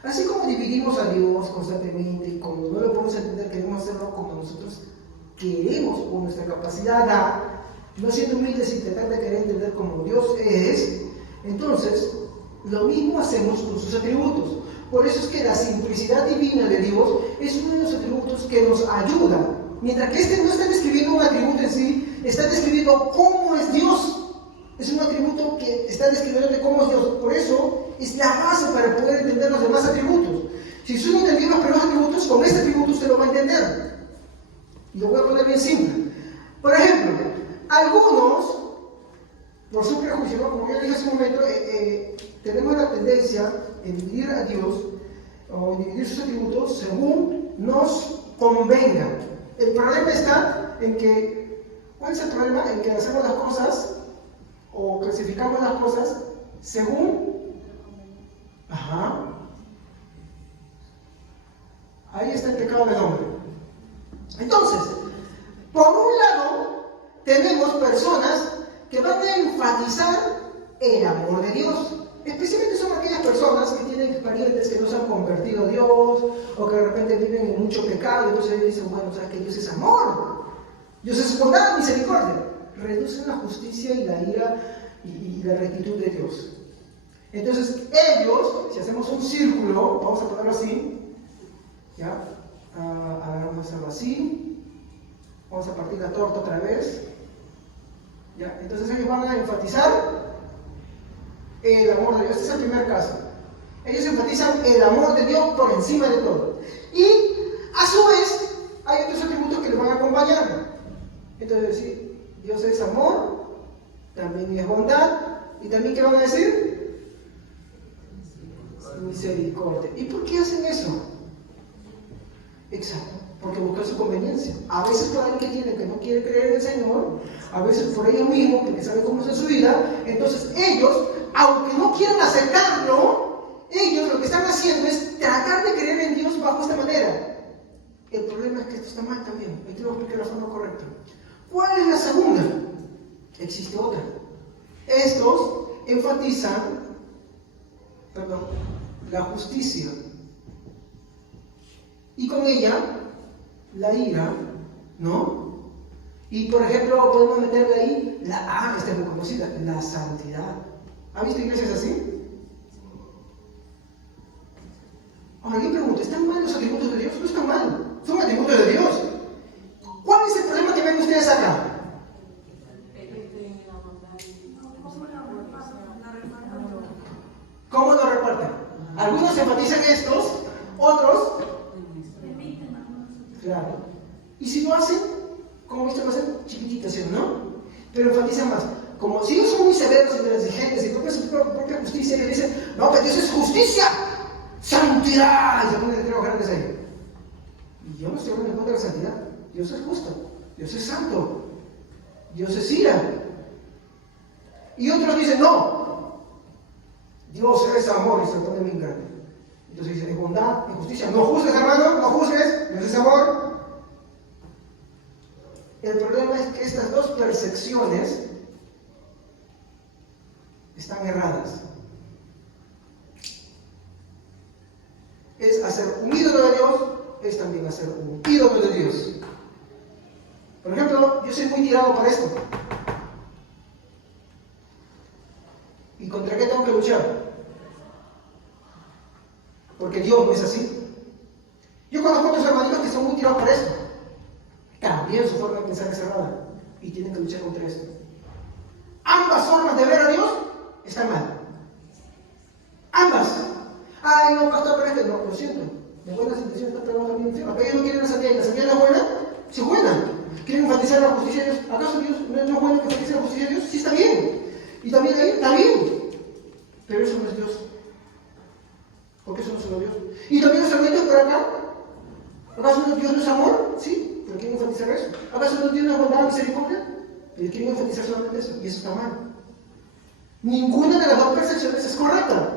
Así como dividimos a Dios constantemente y como no lo podemos entender, queremos hacerlo como nosotros queremos o nuestra capacidad da, no siendo humildes y tratar de querer entender como Dios es, entonces lo mismo hacemos con sus atributos. Por eso es que la simplicidad divina de Dios es uno de los atributos que nos ayuda. Mientras que este no está describiendo un atributo en sí, está describiendo cómo es Dios. Es un atributo que está describiendo de cómo es Dios. Por eso es la base para poder entender los demás atributos. Si usted no entendió los primeros atributos, con este atributo usted lo va a entender. Y lo voy a poner bien simple. Por ejemplo, algunos, por su prejuicio, ¿no? Como ya dije hace un momento, tenemos la tendencia en dividir a Dios o en dividir sus atributos según nos convenga. El problema está en que, ¿cuál es el problema? En que hacemos las cosas o clasificamos las cosas según, ahí está el pecado del hombre. Entonces, por un lado, tenemos personas que van a enfatizar el amor de Dios. Especialmente son aquellas personas que tienen parientes que no se han convertido a Dios o que de repente viven en mucho pecado, entonces ellos dicen, bueno, ¿sabes que Dios es amor? Dios es bondad, misericordia. Reducen la justicia y la ira y la rectitud de Dios. Entonces ellos, si hacemos un círculo, vamos a ponerlo así, ¿ya? Vamos a hacerlo así, vamos a partir la torta otra vez, ¿ya? Entonces ellos van a enfatizar el amor de Dios. Este es el primer caso. Ellos enfatizan el amor de Dios por encima de todo. Y a su vez hay otros atributos que le van a acompañar. Entonces decir, Dios es amor, también es bondad, y también ¿qué van a decir? Misericordia. ¿Y por qué hacen eso? Exacto, porque buscan su conveniencia. A veces por alguien que tiene que no quiere creer en el Señor, a veces por ellos mismos, porque saben cómo es en su vida. Entonces ellos, aunque no quieran aceptarlo, ellos lo que están haciendo es tratar de creer en Dios bajo esta manera. El problema es que esto está mal también. Ahí tengo que explicar la forma correcta. ¿Cuál es la segunda? Existe otra. Estos enfatizan, la justicia. Y con ella, la ira, ¿no? Y por ejemplo, podemos meterle ahí, esta es muy conocida, la santidad. ¿Ha visto iglesias así? Ahora yo pregunto, ¿están mal los atributos de Dios? No están mal, son atributos de Dios. ¿Cuál es el problema que ven ustedes acá? ¿Cómo lo reparten? Algunos enfatizan estos, otros... Claro. Y si lo hacen, como viste, lo hacen chiquititos, ¿no? Pero enfatizan más. Como si ellos son muy severos, intransigentes y propios su propia justicia, ellos dicen, no, que Dios es justicia, santidad, y se ponen letreros grandes ahí. Y yo no estoy hablando en contra de la santidad. Dios es justo, Dios es santo, Dios es ira. Y otros dicen, no, Dios es amor, y se lo ponen bien grande. Entonces dicen, es bondad, en justicia. No juzgues, hermano, no juzgues, Dios es amor. El problema es que estas dos percepciones están erradas. Es hacer un ídolo de Dios, es también hacer un ídolo de Dios. Por ejemplo, yo soy muy tirado para esto. ¿Y contra qué tengo que luchar? Porque Dios no es así. Yo conozco otros hermanitos que son muy tirados para esto. También su forma de pensar es cerrada. Y tienen que luchar contra esto. Ambas formas de ver a Dios están mal. Ambas. Ay, no, pastor, pero este no, lo siento. De buenas intenciones están pegando también infierno. ¿Acaso ellos no quieren la santidad? ¿Y la santidad no es buena? Sí es buena. ¿Quieren enfatizar la justicia de Dios? ¿Acaso Dios no es bueno que enfatice la justicia de Dios? Sí, está bien. Y también ahí, está bien. Pero eso no es Dios. Porque eso no es solo Dios. Y también los hermanitos por acá. ¿Acaso Dios no es amor? Sí, pero quieren enfatizar eso. ¿Acaso no tiene bondad y misericordia? Pero quieren enfatizar solamente eso. Y eso está mal. Ninguna de las dos percepciones es correcta.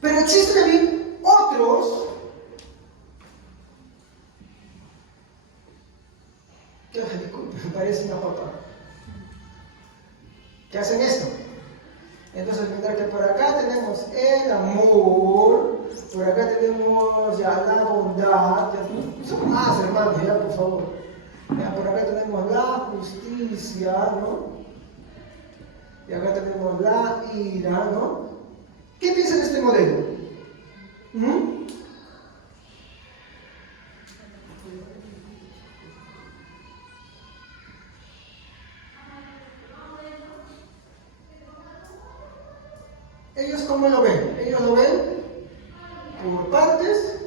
Pero existen también otros que, disculpe, me parece una papa, que hacen esto. Entonces, mientras que por acá tenemos el amor, por acá tenemos ya la bondad, ya, son más hermanos, ya por favor. Ya, por acá tenemos la justicia, ¿no? Y acá tenemos la ira, ¿no? ¿Qué piensan de este modelo? ¿Ellos cómo lo ven? Ellos lo ven por partes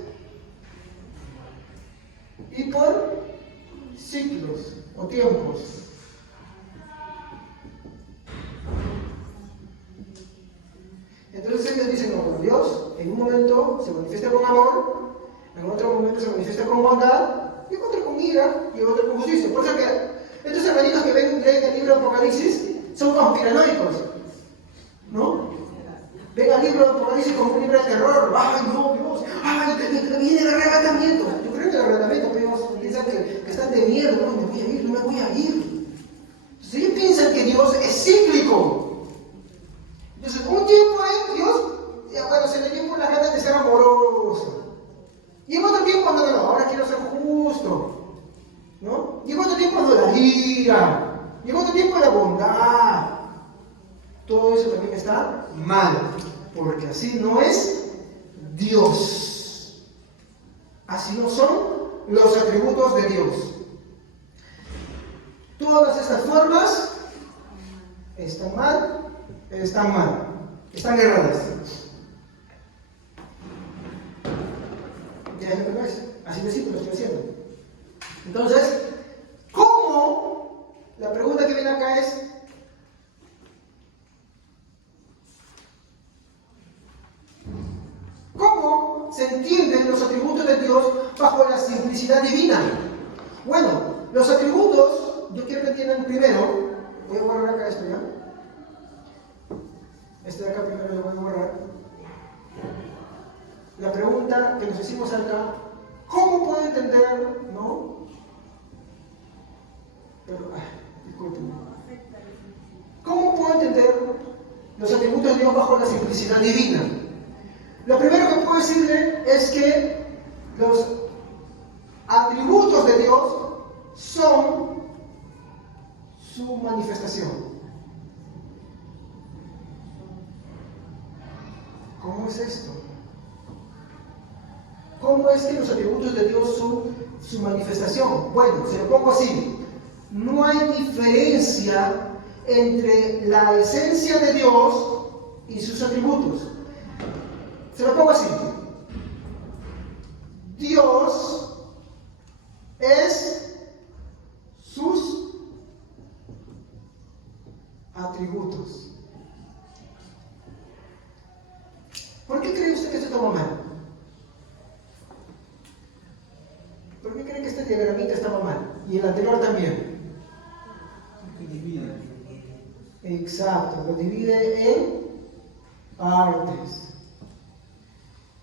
y por ciclos o tiempos. Entonces ellos dicen, no, bueno, Dios en un momento se manifiesta con amor, en otro momento se manifiesta con bondad, y en otro con ira, y en otro con justicia. Por eso que estos hermanitos que leen el libro de Apocalipsis son conspiranoicos, ¿no? Ven al libro de Apocalipsis como un libro de terror, ¡ay no, Dios! ¡Ay, viene el arrebatamiento! Yo creo que el arrebatamiento, pero ellos piensan que están de miedo, no me voy a ir, no me voy a ir. Entonces ellos piensan que Dios es cíclico. Entonces, un tiempo Dios, bueno, se le dio por las ganas de ser amoroso. Y en otro tiempo, no, ahora quiero ser justo. ¿No? Y en otro tiempo, no, la ira. Y en otro tiempo, la bondad. Todo eso también está mal, porque así no es Dios. Así no son los atributos de Dios. Todas estas formas están mal. Están erradas. Ya es lo que no es. Así de simple lo estoy haciendo. Entonces, ¿cómo? La pregunta que viene acá es, ¿cómo se entienden los atributos de Dios bajo la simplicidad divina? Bueno, los atributos, yo quiero que entiendan primero, voy a borrar acá esto ya. Este de acá primero lo voy a borrar. La pregunta que nos hicimos acá, ¿cómo puedo entender, no? Pero, discúlpenme. ¿Cómo puedo entender los atributos de Dios bajo la simplicidad divina? Lo primero que puedo decirle es que los atributos de Dios son su manifestación. ¿Cómo es esto? ¿Cómo es que los atributos de Dios son su manifestación? Bueno, se lo pongo así. No hay diferencia entre la esencia de Dios y sus atributos. Se lo pongo así. Dios es sus atributos. ¿Por qué cree usted que esto estaba mal? ¿Por qué cree que este diagramita estaba mal? Y el anterior también. Porque divide. Exacto, lo divide en partes.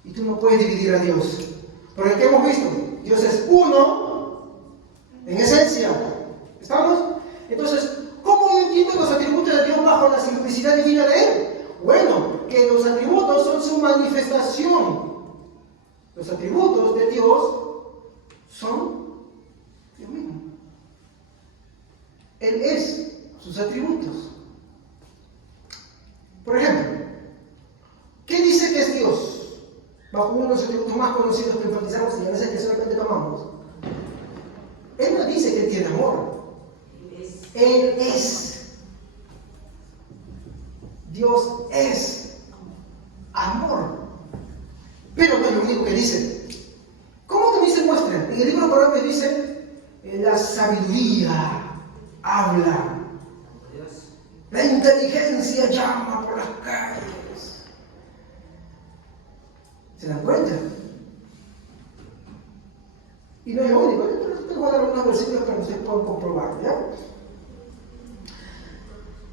Y tú no puedes dividir a Dios. Porque ¿qué hemos visto? Dios es uno en esencia. ¿Estamos? Entonces, ¿cómo yo entiendo los atributos de Dios bajo la simplicidad divina de Él? Bueno, que los atributos son su manifestación. Los atributos de Dios son Dios mismo. Él es sus atributos. Por ejemplo, ¿qué dice que es Dios? Bajo uno de los atributos más conocidos que enfatizamos y a veces que solamente tomamos. Él no dice que tiene amor. Él es. Dios es amor. Pero no es lo único que dice. ¿Cómo también se muestra? En el libro de Proverbios dice, la sabiduría habla. La inteligencia llama por las calles. ¿Se dan cuenta? Y no es lo único. Yo voy a dar algunos versículos para que ustedes puedan comprobar, ¿ya?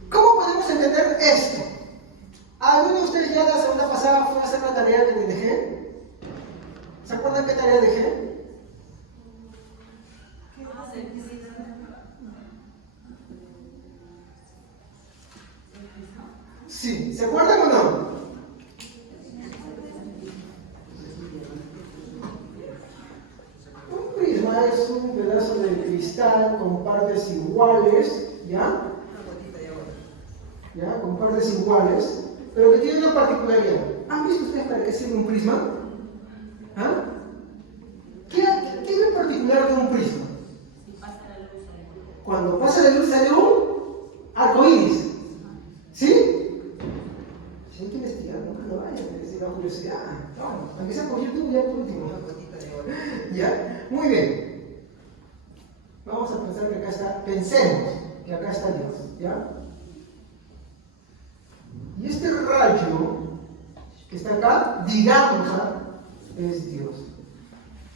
¿Cómo podemos entender esto? ¿Alguno de ustedes ya la semana pasada fue a hacer la tarea que les dejé? ¿Se acuerdan qué tarea dejé? Sí, ¿se acuerdan o no? Un prisma es un pedazo de cristal con partes iguales, ¿ya? ¿Ya? Con partes iguales, pero que tiene una particularidad. ¿Han visto ustedes para qué sirve un prisma? ¿Ah? ¿Qué es lo particular de un prisma? Cuando pasa la luz sale un arco iris. ¿Sí? Si hay que investigar, nunca lo vayan, es la curiosidad. Vamos, aunque sea por YouTube, ya por último. ¿Ya? Muy bien. Vamos a pensar que acá está, pensemos que acá está Dios, ¿ya? Y este rayo que está acá, digamos, es Dios.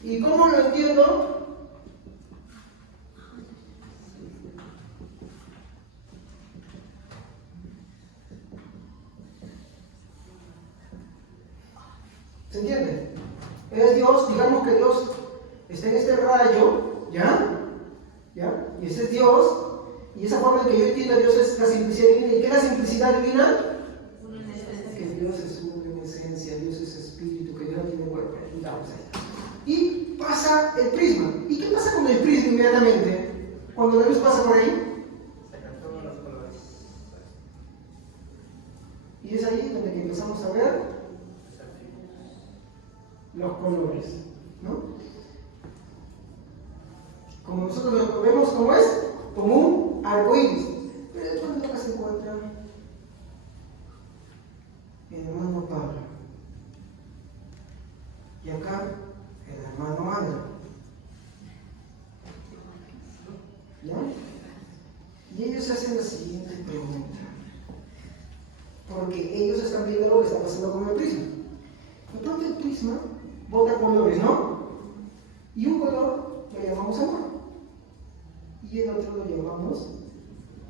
¿Y cómo lo entiendo? ¿Se entiende? Es Dios, digamos que Dios está en este rayo, ¿ya? ¿Ya? Y ese es Dios, y esa forma en que yo entiendo a Dios es la simplicidad divina. ¿Y qué es la simplicidad divina? Que Dios es uno en esencia, Dios es espíritu, que Dios no tiene cuerpo. Y pasa el prisma. ¿Y qué pasa con el prisma inmediatamente? Cuando la luz pasa por ahí. Y es ahí donde empezamos a ver los colores, ¿no? Como nosotros lo vemos, ¿cómo es? Como un arco iris. Pero después acá se encuentra el hermano Pablo. Y acá el hermano Andrés. ¿Ya? Y ellos hacen la siguiente pregunta. Porque ellos están viendo lo que está pasando con el prisma. De pronto el prisma bota colores, ¿no? Y un color lo llamamos amor. Y el otro lo llamamos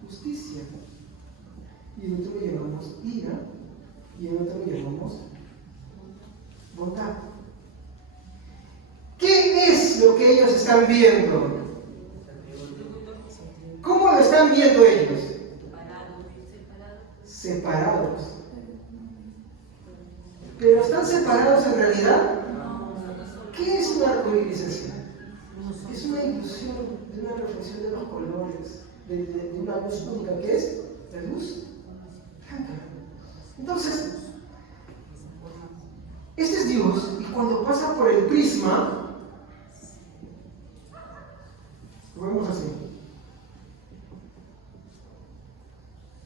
justicia. Y el otro lo llamamos ira. Y el otro lo llamamos bondad. ¿Qué es lo que ellos están viendo? ¿Cómo lo están viendo ellos? Separados. ¿Pero están separados en realidad? ¿Qué es un arco iris así? Es una ilusión de una reflexión de los colores, de una luz única, que es la luz blanca. Entonces, este es Dios, y cuando pasa por el prisma, lo vemos así.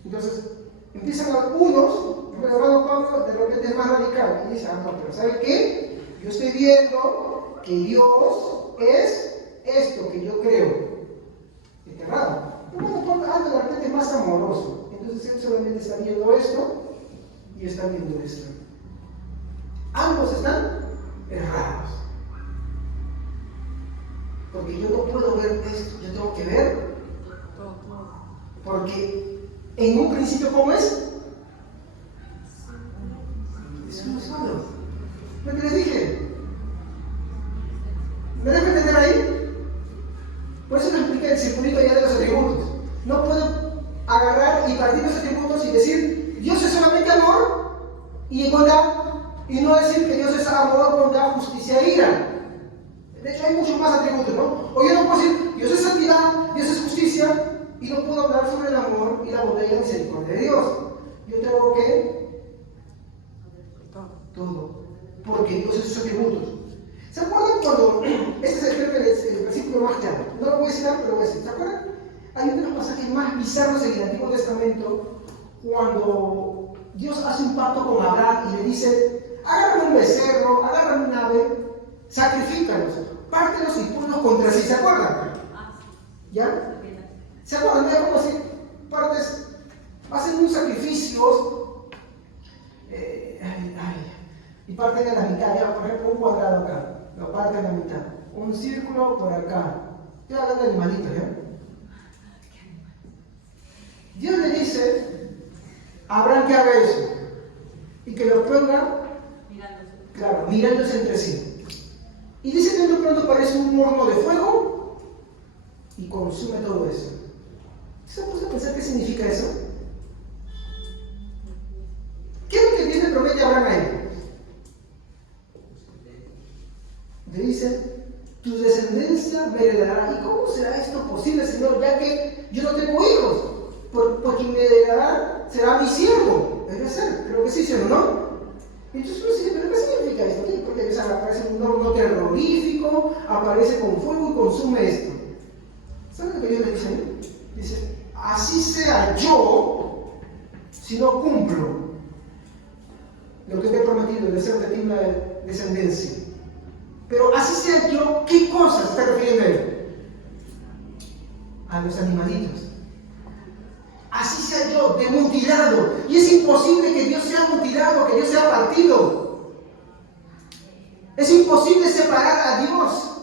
Entonces, empiezan a unos, el hermano Pablo de repente es más radical, y dice, no, pero ¿sabe qué? Yo estoy viendo que Dios es esto que yo creo. Es errado. El hermano Pablo de repente es más amoroso. Entonces él solamente está viendo esto y está viendo esto. Ambos están errados. Porque yo no puedo ver esto, yo tengo que ver. Porque en un principio, ¿cómo es? Es uno solo. Lo que les mentira. De hecho, hay muchos más atributos, ¿no? O yo no puedo decir, Dios es santidad, Dios es justicia, y no puedo hablar sobre el amor y la bondad y la misericordia de Dios. Yo tengo que todo, porque Dios es sus atributos. ¿Se acuerdan cuando, este es el versículo más claro, no lo voy a decir, pero lo voy a decir, ¿se acuerdan? Hay uno de los pasajes más bizarros en el Antiguo Testamento, cuando Dios hace un pacto con Abraham y le dice, agárrame un becerro, agárrame un ave, sacrifícalos, pártelos y ponlos contra sí, ¿se acuerdan? ¿Ya? ¿Se acuerdan? ¿No? ¿Cómo así? Partes, hacen un sacrificio y parten a la mitad, ya, por ejemplo, un cuadrado acá, lo parten a la mitad, un círculo por acá. Estoy hablando de animalitos, ¿ya? Dios le dice a Abraham que haga eso y que los ponga, claro, mirándose entre sí. Y dice que de pronto parece un horno de fuego y consume todo eso. ¿Se han puesto a pensar qué significa eso? ¿Qué es lo que Dios le promete a Abraham a él? Le dice, tu descendencia me heredará. ¿Y cómo será esto posible, Señor? Ya que yo no tengo hijos. Por quien me heredará será mi siervo. Debe ser, creo que sí, ¿sí o no? Entonces uno dice, ¿pero qué significa esto? ¿Qué? Porque aparece un horno terrorífico, aparece con fuego y consume esto. ¿Saben lo que Dios le dice ahí? Dice, así sea yo, si no cumplo lo que te he prometido, de ser de ti una descendencia. Pero así sea yo, ¿qué cosa se está refiriendo a él? A los animalitos. Así sea yo, de mutilado. Y es imposible que Dios sea mutilado, que Dios sea partido. Es imposible separar a Dios.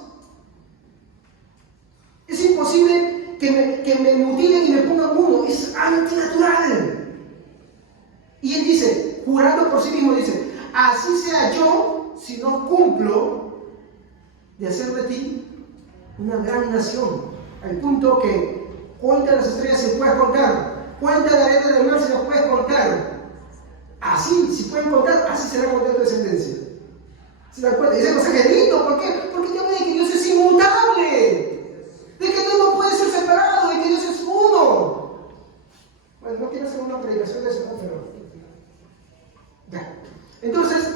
Es imposible que me mutilen y me pongan uno. Es antinatural. Y él dice, jurando por sí mismo, dice, así sea yo, si no cumplo de hacer de ti una gran nación. Al punto que cuenta las estrellas si puedes contar. Cuenta la arena del mar si las puedes contar. Así, si pueden contar, así será contar tu descendencia. ¿Se dan cuenta? Y ese mensaje es lindo, ¿por qué? Porque te habla de que Dios es inmutable, de que Dios no puede ser separado, de que Dios es uno. Bueno, no quiero hacer una predicación de eso, pero ya. Entonces,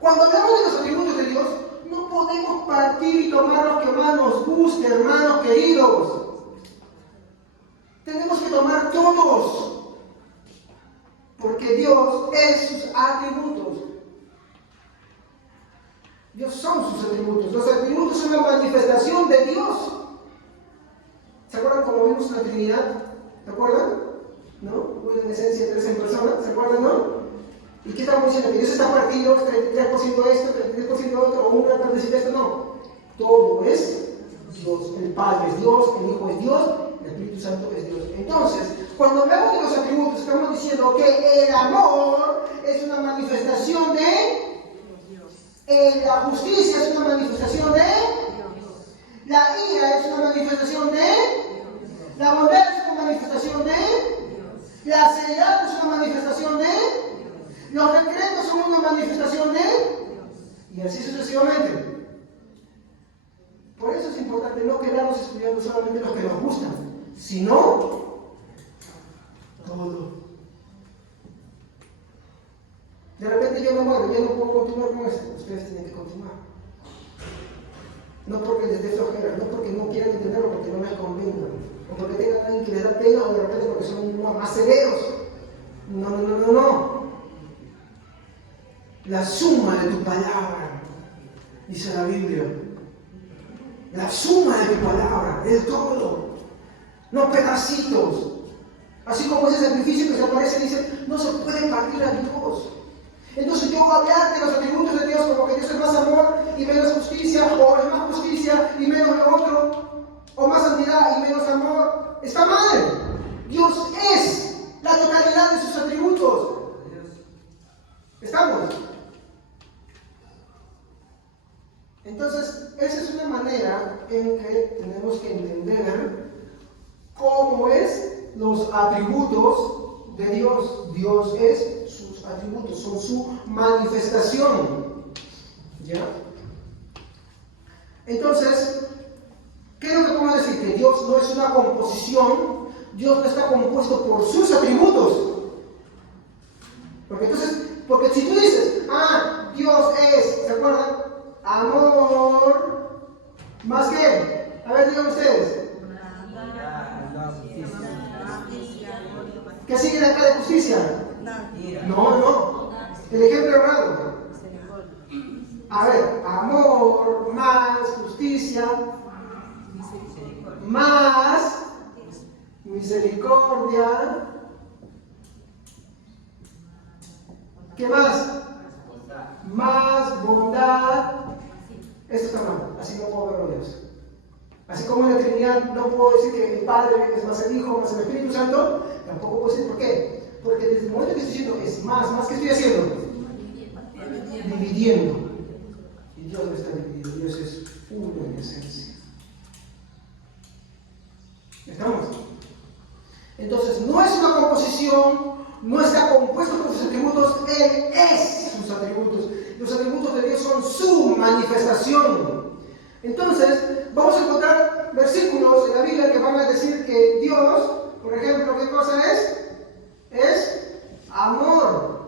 cuando hablamos de los atributos de Dios, no podemos partir y tomar lo que más nos guste, hermanos queridos. Tenemos que tomar todos, porque Dios es sus atributos. Dios son sus atributos. Los atributos son la manifestación de Dios. ¿Se acuerdan cómo vimos la Trinidad? ¿Se acuerdan? ¿No? Hubo en esencia 3 en persona, ¿se acuerdan, no? ¿Y qué estamos diciendo? Que Dios está partido, 33% esto, 33% otro, o una partecita de esto, no. Todo es Dios. El Padre es Dios, el Hijo es Dios, el Espíritu Santo es Dios. Entonces, cuando hablamos de los atributos, estamos diciendo que el amor es una manifestación de la justicia, es una manifestación de la ira, es una manifestación de la bondad, es una manifestación de la seriedad, es una manifestación de los decretos, son una manifestación de y así sucesivamente. Por eso es importante no quedarnos estudiando solamente los que nos gustan, sino todo. De repente yo me muero, ya no puedo continuar con esto. Ustedes tienen que continuar. No porque les dé flojera, no porque no quieran entenderlo, porque no les convenga, o porque tengan a alguien que les da pena, o de repente porque son más severos. No. La suma de tu palabra, dice la Biblia. La suma de tu palabra, el todo, no pedacitos. Así como ese sacrificio que se aparece, dice, no se puede partir a Dios. Entonces yo hablar de los atributos de Dios como que Dios es más amor y menos justicia, o es más justicia y menos lo otro, o más santidad y menos amor, está mal. Dios es la totalidad de sus atributos. ¿Estamos? Entonces, esa es una manera en que tenemos que entender cómo es los atributos de Dios. Dios es sus atributos, son su manifestación. ¿Ya? Entonces, ¿qué es lo que podemos decir? Que Dios no es una composición, Dios no está compuesto por sus atributos. Porque si tú dices, Dios es, ¿se acuerdan? Amor, ¿más qué? A ver, digan ustedes. ¿Qué sigue de acá de justicia? No. El ejemplo errado. A ver, amor, más justicia, más misericordia. ¿Qué más? Más bondad. Esto está mal, así no puedo verlo Dios. Así como en la Trinidad no puedo decir que el Padre es más el Hijo, más el Espíritu Santo, tampoco puedo decir por qué. Porque desde el momento que estoy diciendo es más que estoy haciendo, dividiendo. Y Dios no está dividido, Dios es uno en esencia. ¿Estamos? Entonces, no es una composición, no está compuesto por sus atributos, Él es sus atributos. Los atributos de Dios son su manifestación. Entonces, vamos a encontrar versículos en la Biblia que van a decir que Dios, por ejemplo, ¿qué cosa es? Es amor.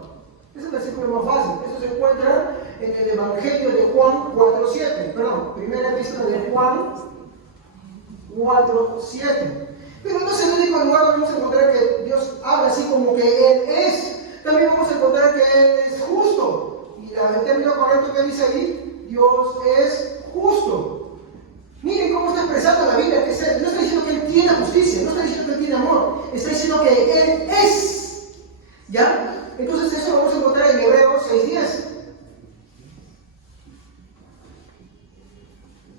Es el versículo más fácil. Eso se encuentra en el Evangelio de Juan 4:7. Perdón, primera epístola de Juan 4:7. Pero no es el único lugar donde vamos a encontrar que Dios habla así como que Él es. También vamos a encontrar que Él es justo. Y el término correcto que dice ahí, Dios es justo. Miren cómo está expresando la Biblia que Él. No está diciendo que Él tiene justicia, no está diciendo que Él tiene amor. Está diciendo que Él es. ¿Ya? Entonces eso lo vamos a encontrar en Hebreos 6:10.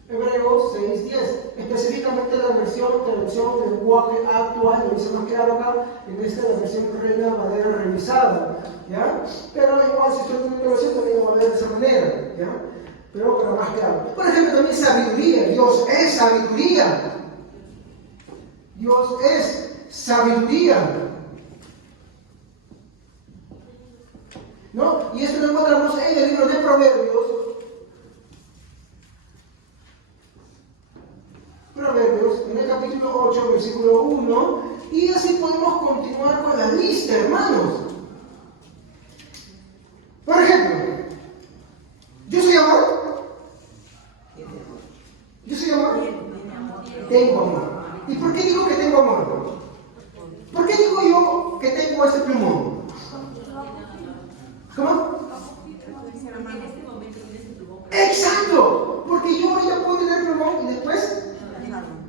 Hebreos 6:10, específicamente la versión del lenguaje actual, lo dice más claro acá, en esta la versión Reina Valera revisada, ¿ya? Pero igual si estoy en una versión también va a ver de esa manera, ¿ya? Pero más claro. Por ejemplo, también sabiduría, Dios es sabiduría. Dios es sabiduría. ¿No? Y esto lo encontramos en el libro de Proverbios. En el capítulo 8, versículo 1, y así podemos continuar con la lista, hermanos. Por ejemplo, ¿yo soy amor? ¿Yo soy amor? Tengo amor. ¿Y por qué digo que tengo amor? ¿Por qué digo yo que tengo este plumón? ¿Cómo? ¡Exacto! Porque yo ahorita puedo tener plumón y después...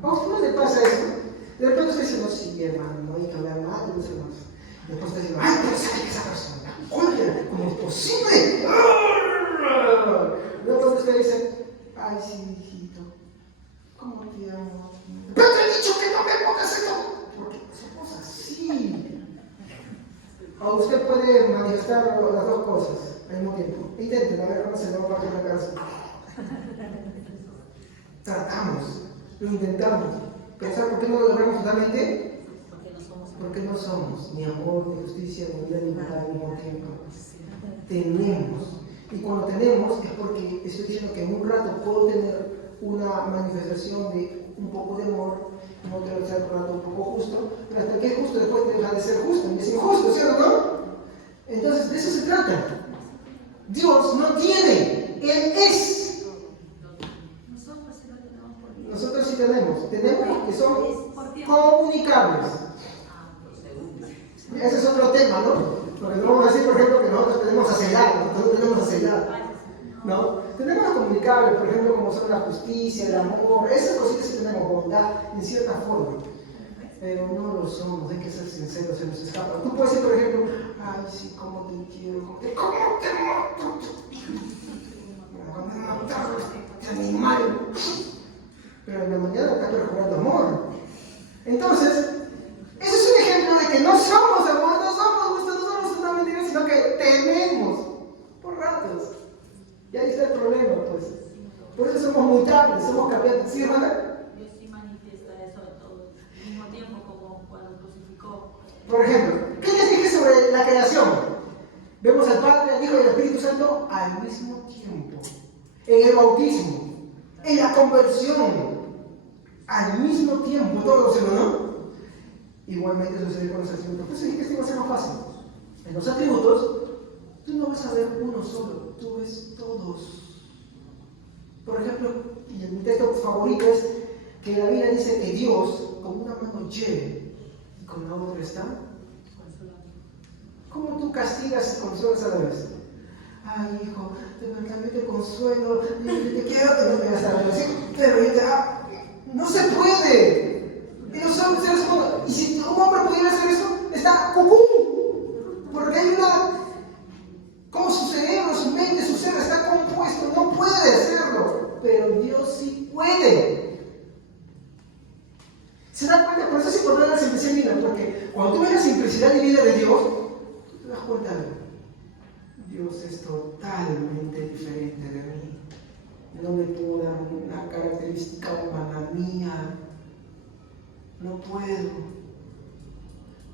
¿A usted no le pasa eso? De repente usted dice, no, sí, mi hermano, no hay que hablar mal de los hermanos. Después usted dice, ay, pero sabe que esa persona, oye, ¿cómo es posible? Luego usted dice, ay, sí, hijito, ¿cómo te amo? Pero te he dicho que no me pongas esto. Porque somos así. O usted puede manifestar las dos cosas al mismo tiempo. Intenten, a ver cómo se le va a partir la cabeza. Tratamos. Lo intentamos. ¿Pensar por qué no lo logramos totalmente? Porque no somos ni amor, ni justicia, ni vida, ni nada al mismo tiempo. Tenemos. Y cuando tenemos es porque estoy diciendo que en un rato puedo tener una manifestación de un poco de amor, en otro rato un poco justo, pero hasta que es justo después deja de ser justo, y es injusto, ¿cierto? Entonces de eso se trata. Dios no tiene, Él es. Nosotros sí tenemos que son comunicables. Ese es otro tema, ¿no? Porque no vamos a decir, por ejemplo, que nosotros tenemos a celar, ¿no? Tenemos comunicables, por ejemplo, como son la justicia, el amor, esas cositas sí tenemos, bondad, en cierta forma. Pero no lo somos, hay que ser sinceros, se nos escapa. Tú puedes decir, por ejemplo, ay, sí, cómo te quiero, cómo te mato, cómo me mataron este animal. Pero en la mañana acá estoy jugando amor. Entonces, ese es un ejemplo de que no somos amor, no somos una mentira, sino que tenemos por ratos. Y ahí está el problema, pues. Por eso somos mutables, somos cambiantes. ¿Sí, hermana? Dios sí manifiesta eso a todos, al mismo tiempo como cuando crucificó. Por ejemplo, ¿qué les dije sobre la creación? Vemos al Padre, al Hijo y al Espíritu Santo al mismo tiempo. En el bautismo. En la conversión, al mismo tiempo, todos, ¿no? Igualmente sucede con los atributos. Pues sí, que este va a ser más fácil. En los atributos, tú no vas a ver uno solo, tú ves todos. Por ejemplo, y mi texto favorito es que la Biblia dice que Dios con una mano hiere y con la otra está. ¿Cómo tú castigas y consuelas a la vez? Ay, hijo, de verdad yo te consuelo, yo te quiero, pero yo te... no se puede. Y los seres humanos, y si un hombre pudiera hacer eso, está cucú. Porque hay una... como su cerebro, su mente, su ser está compuesto, no puede hacerlo. Pero Dios sí puede. ¿Se da cuenta? Por eso es importante la simplicidad divina, porque cuando tú ves la simplicidad divina de Dios, tú te das cuenta de Dios es totalmente diferente de mí. No le puedo dar una característica humana mía. No puedo.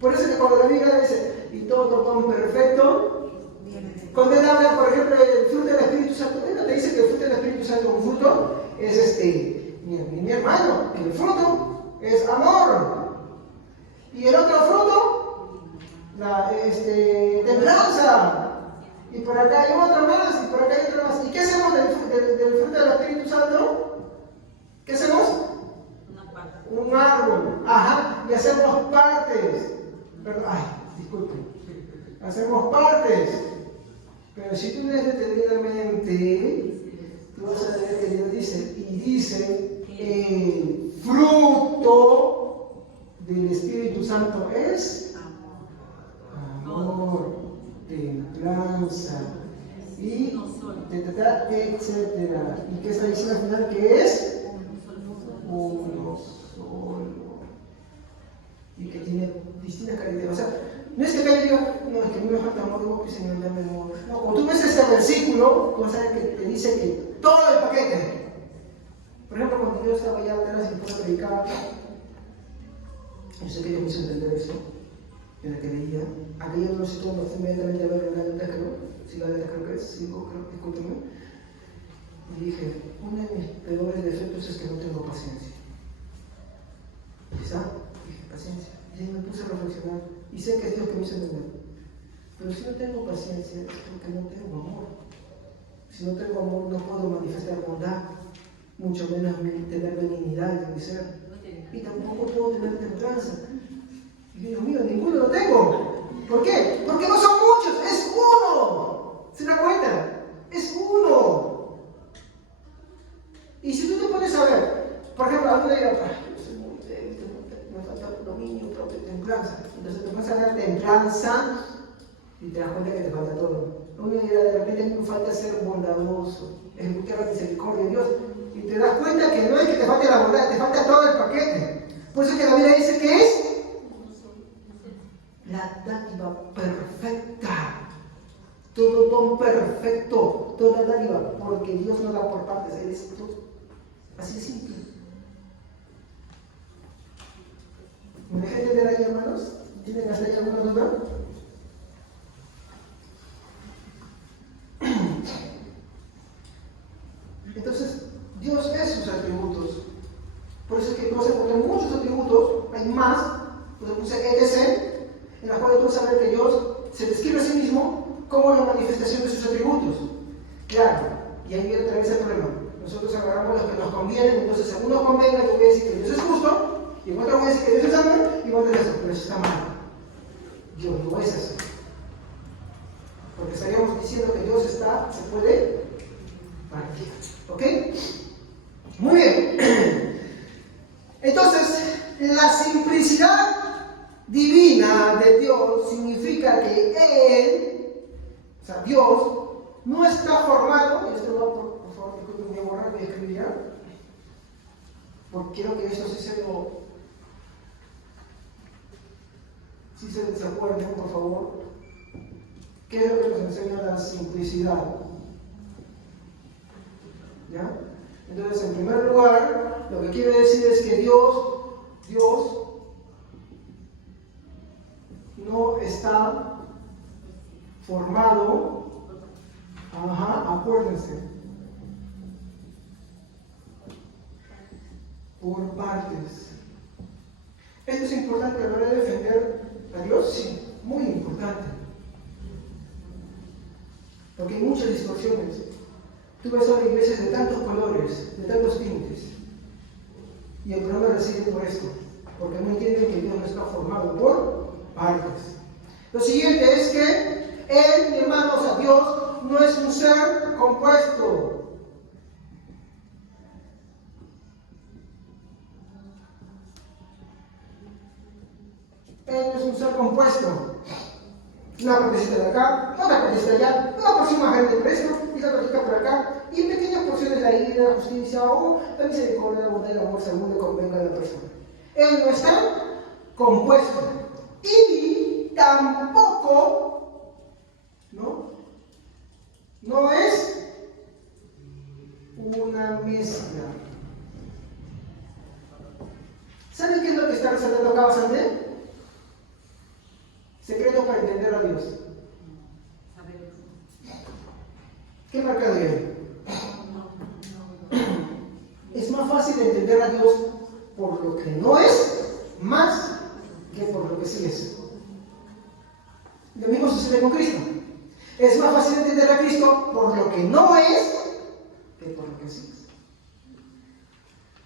Por eso que cuando la Biblia dice, y todo don perfecto, cuando él habla, por ejemplo, del fruto del Espíritu Santo, él te dice que el fruto del Espíritu Santo, un fruto, es mi hermano, el fruto es amor. Y el otro fruto, templanza. Y por acá hay otro más, y por acá hay otro más. ¿Y qué hacemos del fruto del Espíritu Santo? ¿Qué hacemos? Un árbol. Ajá. Y hacemos partes. Perdón, disculpen. Hacemos partes. Pero si tú lees detenidamente, tú vas a ver que Dios dice, y dice, el fruto del Espíritu Santo es amor, templanza, y etcétera. ¿Y qué está diciendo al final? Que es uno solo. Y que tiene distintas características. O sea, no es que acá yo diga, no, es que a mí me falta amor, digo que Señor, dame amor. No, cuando tú ves este versículo, tú vas a ver que te dice que todo el paquete. Por ejemplo, cuando yo estaba allá atrás y puedo predicar, yo sé que yo me hice entender eso, en la que leía. Aquella no sé cómo, inmediatamente a ver la letra, creo, si la letra creo que es 5, creo, discúlpenme. Y dije, uno de mis peores defectos es que no tengo paciencia. ¿Quizá? Dije, paciencia. Y ahí me puse a reflexionar. Y sé que es Dios que me hizo entender. Pero si no tengo paciencia es porque no tengo amor. Si no tengo amor no puedo manifestar bondad, mucho menos tener benignidad en mi ser. Y tampoco puedo tener templanza. Y Dios mío, ninguno lo tengo. ¿Por qué? Porque no son muchos, es uno. ¿Se da cuenta? Es uno. Y si tú te pones a ver, por ejemplo, alguien dirá, yo soy muy débil, me falta dominio propio, templanza. Entonces te pones a dar templanza y te das cuenta que te falta todo. Uno dirá, de repente a mí me falta ser bondadoso, ejecutar la misericordia de Dios. Y te das cuenta que no es que te falte la bondad, te falta todo el paquete. Por eso es que la Biblia dice que es la dádiva perfecta. Todo don perfecto, toda dádiva, porque Dios no da por partes, Él es todo. Así de simple. ¿Me dejé entender ahí, hermanos? ¿Tienen hasta ahí alguna duda? Entonces, Dios es sus atributos. Por eso es que tú vas a poner muchos atributos, hay más, pues puse etc., en la cual tú vas a ver que Dios se describe a sí mismo como la manifestación de sus atributos. Claro, y ahí viene otra vez el problema. Nosotros agarramos los que nos convienen, entonces según nos convenga, yo voy a decir que Dios es justo, y en otro voy a decir que Dios es amor, y en otro voy a decir que Dios está mal. Dios no es así. Porque estaríamos diciendo que Dios se puede partir. ¿Ok? Muy bien. Entonces, la simplicidad divina de Dios significa que Él, o sea, Dios, no está formado, y esto va, por favor, disculpen, voy a borrar, voy a escribir ya, porque quiero que esto sí se desacuerden, por favor. ¿Qué es lo que nos enseña la simplicidad? ¿Ya? Entonces, en primer lugar, lo que quiero decir es que Dios no está formado, acuérdense, por partes. ¿Esto es importante a la hora de defender a Dios? Sí, muy importante. Porque hay muchas distorsiones. Tú ves ahora iglesias de tantos colores, de tantos tintes. Y el problema reside por esto. Porque no entienden que Dios no está formado por partes. Lo siguiente es que Él, mi hermanos, a Dios no es un ser compuesto. Él no es un ser compuesto. Una partecita de acá, otra partecita de allá, una porción más grande por esto, y otra partecita por acá, y en pequeñas porciones la ira, la justicia o la misericordia, la bondad y el amor según le convenga a la persona. Él no está compuesto. Y tampoco, no es una mezcla. ¿Saben qué es lo que está resaltando acá bastante? Secreto para entender a Dios. ¿Qué marca de él? Es más fácil entender a Dios por lo que no es, más que por lo que sí es. Lo mismo sucede con Cristo. Es más fácil entender a Cristo por lo que no es, que por lo que sí es.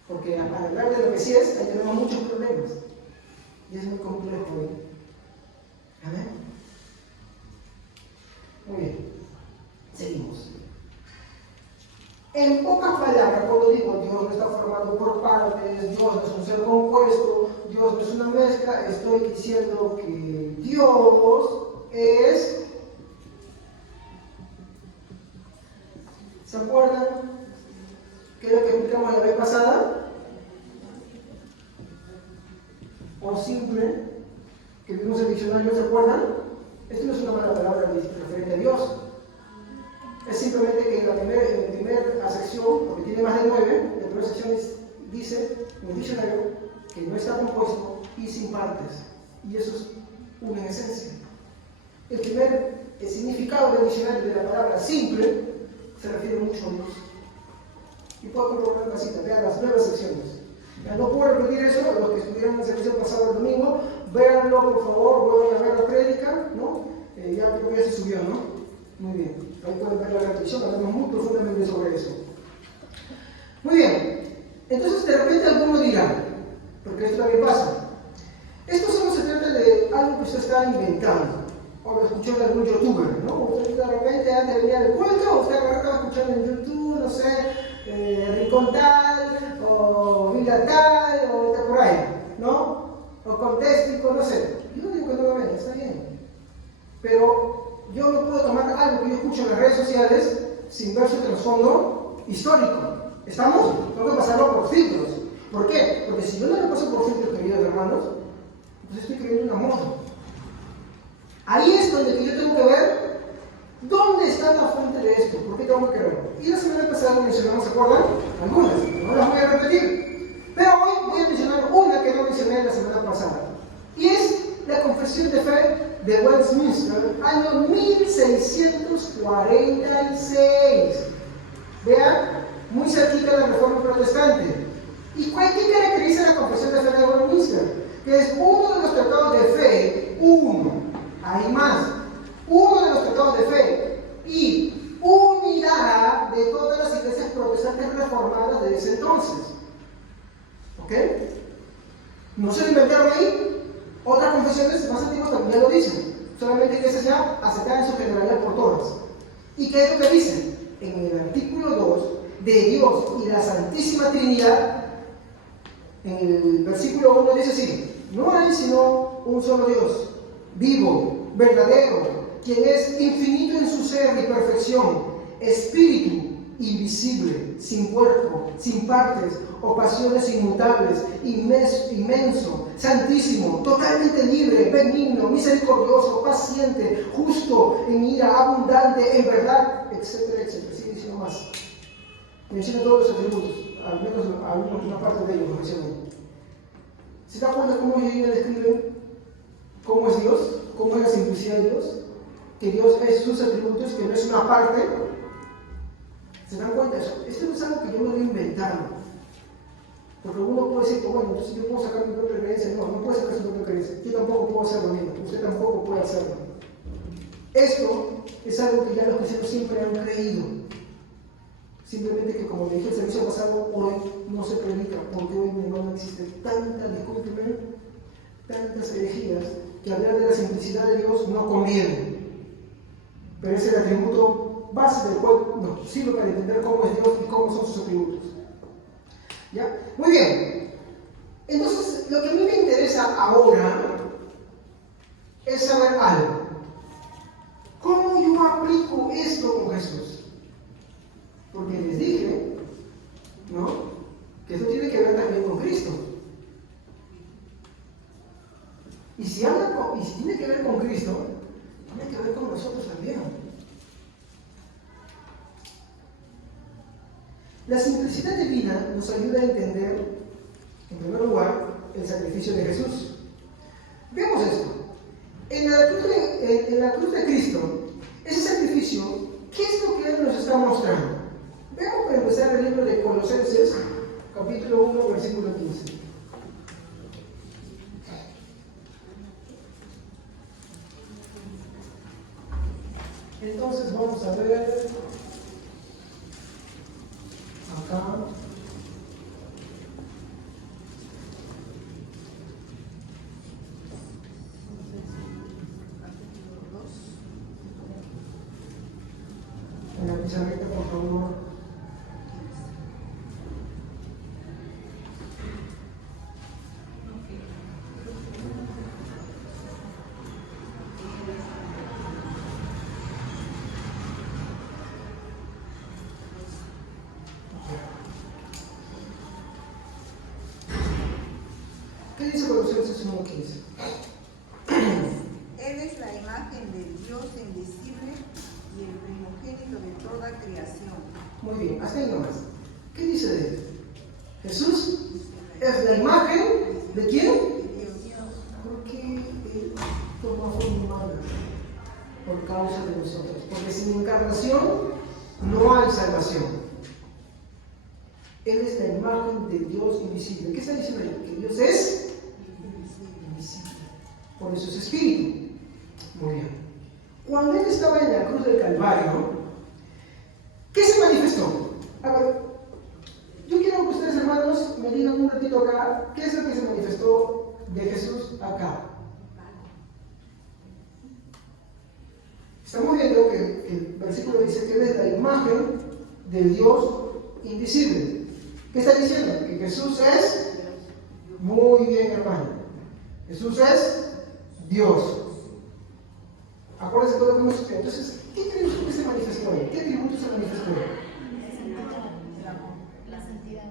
Porque al hablar de lo que sí es, ahí tenemos muchos problemas. Y es muy complejo hoy. Amén. Muy bien. Seguimos. En pocas palabras, cuando digo Dios no está formado por partes, Dios no es un ser compuesto, Dios no es una mezcla, estoy diciendo que Dios es... ¿Se acuerdan? ¿Qué es lo que explicamos la vez pasada? O simple, que vimos el diccionario, ¿se acuerdan? Esto no es una mala palabra referente a Dios. Es simplemente que en la primera sección, porque tiene más de 9, la primera sección dice en el diccionario que no está compuesto y sin partes. Y eso es una en esencia. El significado del diccionario de la palabra simple se refiere mucho a Dios. Y puedo comprobar en casita, vean las 9 secciones. Ya no puedo repetir eso, los que estuvieron en la sección pasada el domingo, véanlo por favor, vuelvan a ver la prédica, ¿no? Ya creo que ya se subió, ¿no? Muy bien, ahí pueden ver la repetición, hablamos muy profundamente sobre eso. Muy bien, entonces de repente alguno dirá, porque esto también pasa, esto solo se trata de algo que usted está inventando, o lo escuchó de algún youtuber, ¿no? Usted de repente antes de venir al culto, usted estaba escuchando en YouTube, no sé, Rincón tal, o Vila tal, o está por ahí, ¿no? O Contextico, no sé. Yo no digo que no lo vean, está bien. Pero yo no puedo tomar algo que yo escucho en las redes sociales sin ver su trasfondo histórico. ¿Estamos? Tengo que pasarlo por filtros. ¿Por qué? Porque si yo no lo paso por filtros, queridos hermanos, entonces estoy creyendo una moda. Ahí es donde yo tengo que ver dónde está la fuente de esto, por qué tengo que creer. Y la semana pasada mencionamos, ¿se acuerdan? Algunas, no las voy a repetir. Pero hoy voy a mencionar una que no mencioné la semana pasada. Y es la Confesión de Fe de Westminster, año 1646. Vean, muy cerquita de la Reforma Protestante. ¿Y qué caracteriza la Confesión de Fe de Westminster? Que es uno de los tratados de fe, hay más, uno de los tratados de fe y unidad de todas las iglesias protestantes reformadas de ese entonces. ¿Ok? No se lo inventaron ahí. Otras confesiones más antiguas también lo dicen. Solamente que esa sea aceptada en su generalidad por todas. ¿Y qué es lo que dicen? En el artículo 2 de Dios y la Santísima Trinidad, en el versículo 1 dice así: no hay sino un solo Dios, vivo, verdadero, quien es infinito en su ser y perfección, espíritu invisible, sin cuerpo, sin partes o pasiones inmutables, inmenso, santísimo, totalmente libre, benigno, misericordioso, paciente, justo, en ira, abundante, en verdad, etcétera, etcétera. Sigue diciendo más. Menciona todos los atributos, al menos una parte de ellos lo menciona. ¿Se da cuenta cómo ellos describen cómo es Dios? ¿Cómo es la simplicidad de Dios? Que Dios es sus atributos, que no es una parte. ¿Se dan cuenta de eso? Esto no es algo que yo me lo he inventado. Porque uno puede decir, bueno, entonces yo puedo sacar mi propia creencia. No, no puede sacar su propia creencia. Yo tampoco puedo hacerlo mismo. Usted tampoco puede hacerlo. Esto es algo que ya los cristianos siempre han creído. Simplemente que, como le dije el servicio pasado, hoy no se predica, porque hoy, mi hermano, existe tantas, discúlpenme, tantas herejías, que hablar de la simplicidad de Dios no conviene. Pero es el atributo base del cual nos sirve para entender cómo es Dios y cómo son sus atributos. ¿Ya? Muy bien. Entonces, lo que a mí me interesa ahora es saber algo. ¿Cómo yo aplico esto con Jesús? Porque les dije, ¿no?, que esto tiene que ver también con Cristo. Y si tiene que ver con Cristo, tiene que ver con nosotros también. La simplicidad divina nos ayuda a entender, en primer lugar, el sacrificio de Jesús. Veamos esto. En la cruz de Cristo, ese sacrificio, ¿qué es lo que Él nos está mostrando? Veamos para empezar el libro de Colosenses, capítulo 1, versículo 15. Entonces vamos a ver acá. En la pizarrita, por favor. ¿Qué dice Colosenses 1:15? Él es la imagen del Dios invisible y el primogénito de toda creación. Muy bien, hasta ahí nomás. ¿Qué dice de él? Jesús es la imagen de quién? Porque él toma forma humana por causa de nosotros. Porque sin encarnación no hay salvación. Él es la imagen de Dios invisible. ¿Qué está diciendo ahí? Que Dios es invisible. Por eso es espíritu. Muy bien. Cuando Él estaba en la cruz del Calvario, ¿qué se manifestó? A ver, yo quiero que ustedes, hermanos, me digan un ratito acá, ¿qué es lo que se manifestó de Jesús acá? Estamos viendo que el versículo dice que Él es la imagen del Dios invisible. ¿Qué está diciendo? Que Jesús es, muy bien, hermano, Jesús es Dios. Acuérdense todo lo que hemos estudiado. Entonces, ¿qué crees tú que se manifestó ahí? ¿Qué atributo se manifestó ahí? La santidad.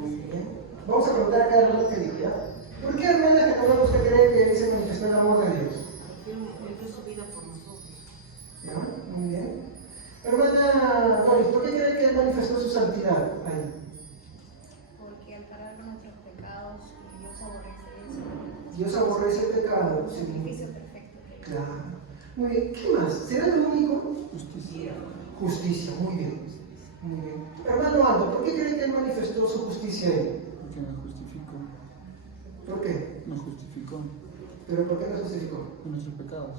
Muy bien. Vamos a preguntar a cada hermano qué dijo, ¿ya? ¿Por qué, hermana, tenemos que creer que se manifestó el amor de Dios? Él dio su vida por nosotros. ¿Ya? Muy bien. Hermana Doris, ¿por qué cree que Él manifestó su santidad ahí? Porque al pagar nuestros pecados, Dios aborrece eso. Dios aborrece el pecado. Sí. Sacrificio perfecto. Claro. Muy bien. ¿Qué más? ¿Será lo único? Justicia. Justicia. Muy bien. Muy bien. Hermano Aldo, ¿por qué cree que Él manifestó su justicia ahí? Porque nos justificó. ¿Por qué? Nos justificó ¿Pero por qué nos justificó? con nuestros pecados.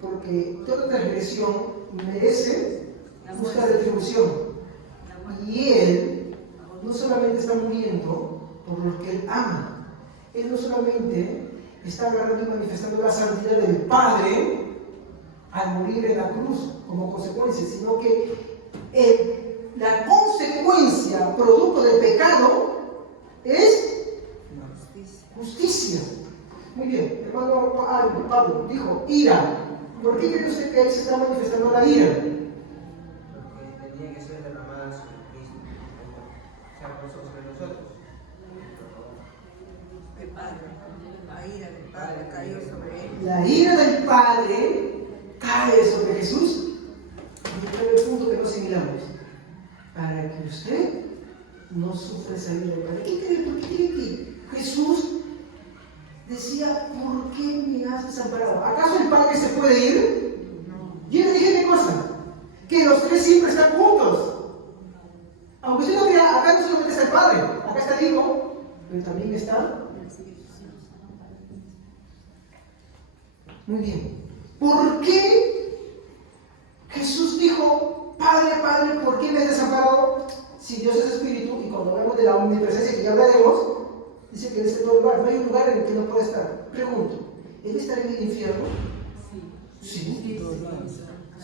Porque toda transgresión merece justa retribución. Y Él no solamente está muriendo por lo que Él ama, Él no solamente está agarrando y manifestando la santidad del Padre al morir en la cruz como consecuencia, sino que la consecuencia producto del pecado es justicia. Muy bien, hermano Pablo dijo ira. ¿Por qué cree usted que Él se está manifestando la ira? Porque tenía que ser derramada sobre Cristo, o sea, sobre nosotros. El Padre, la ira del Padre cayó sobre él. La ira del Padre cae sobre Jesús. Y el punto que nos señalamos. Para que usted no sufra esa ira del Padre. ¿Qué cree? ¿Por qué cree que Jesús decía, ¿por qué me has desamparado? ¿Acaso el Padre se puede ir? Yo le dije qué cosa, que los tres siempre están juntos. Aunque usted no crea, acá no solamente está el Padre, acá pero también está. Muy bien. ¿Por qué Jesús dijo, Padre, Padre, ¿por qué me has desamparado? Si Dios es espíritu, y cuando hablamos de la omnipresencia, que ya hablaremos, dice que Él está en todo lugar. No hay un lugar en el que no pueda estar. Pregunto, ¿Él está en el infierno? Sí.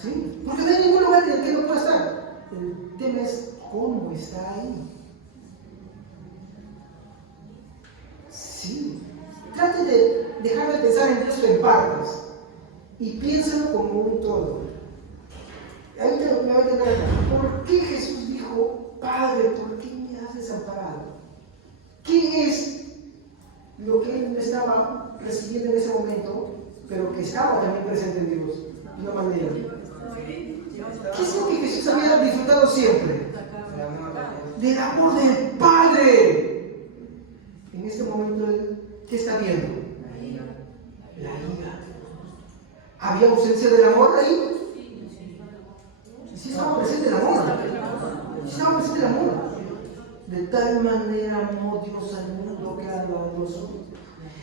¿Sí? Porque no hay ningún lugar en el que no pueda estar. El tema es cómo está ahí. Sí. Trate de dejar de pensar en Dios en partes y piénsalo como un todo. Ahí me va a entender acá. ¿Por qué Jesús dijo, Padre, por qué me has desamparado? ¿Qué es lo que Él no estaba recibiendo en ese momento, pero que estaba también presente en Dios de una manera? ¿Qué es lo que Jesús había disfrutado siempre? Del amor del Padre. En este momento, ¿qué está viendo? La ira. ¿Había ausencia del amor ahí? Sí estaba presente el amor. Sí estaba presente el amor. De tal manera amó Dios al mundo que ha dado a nosotros.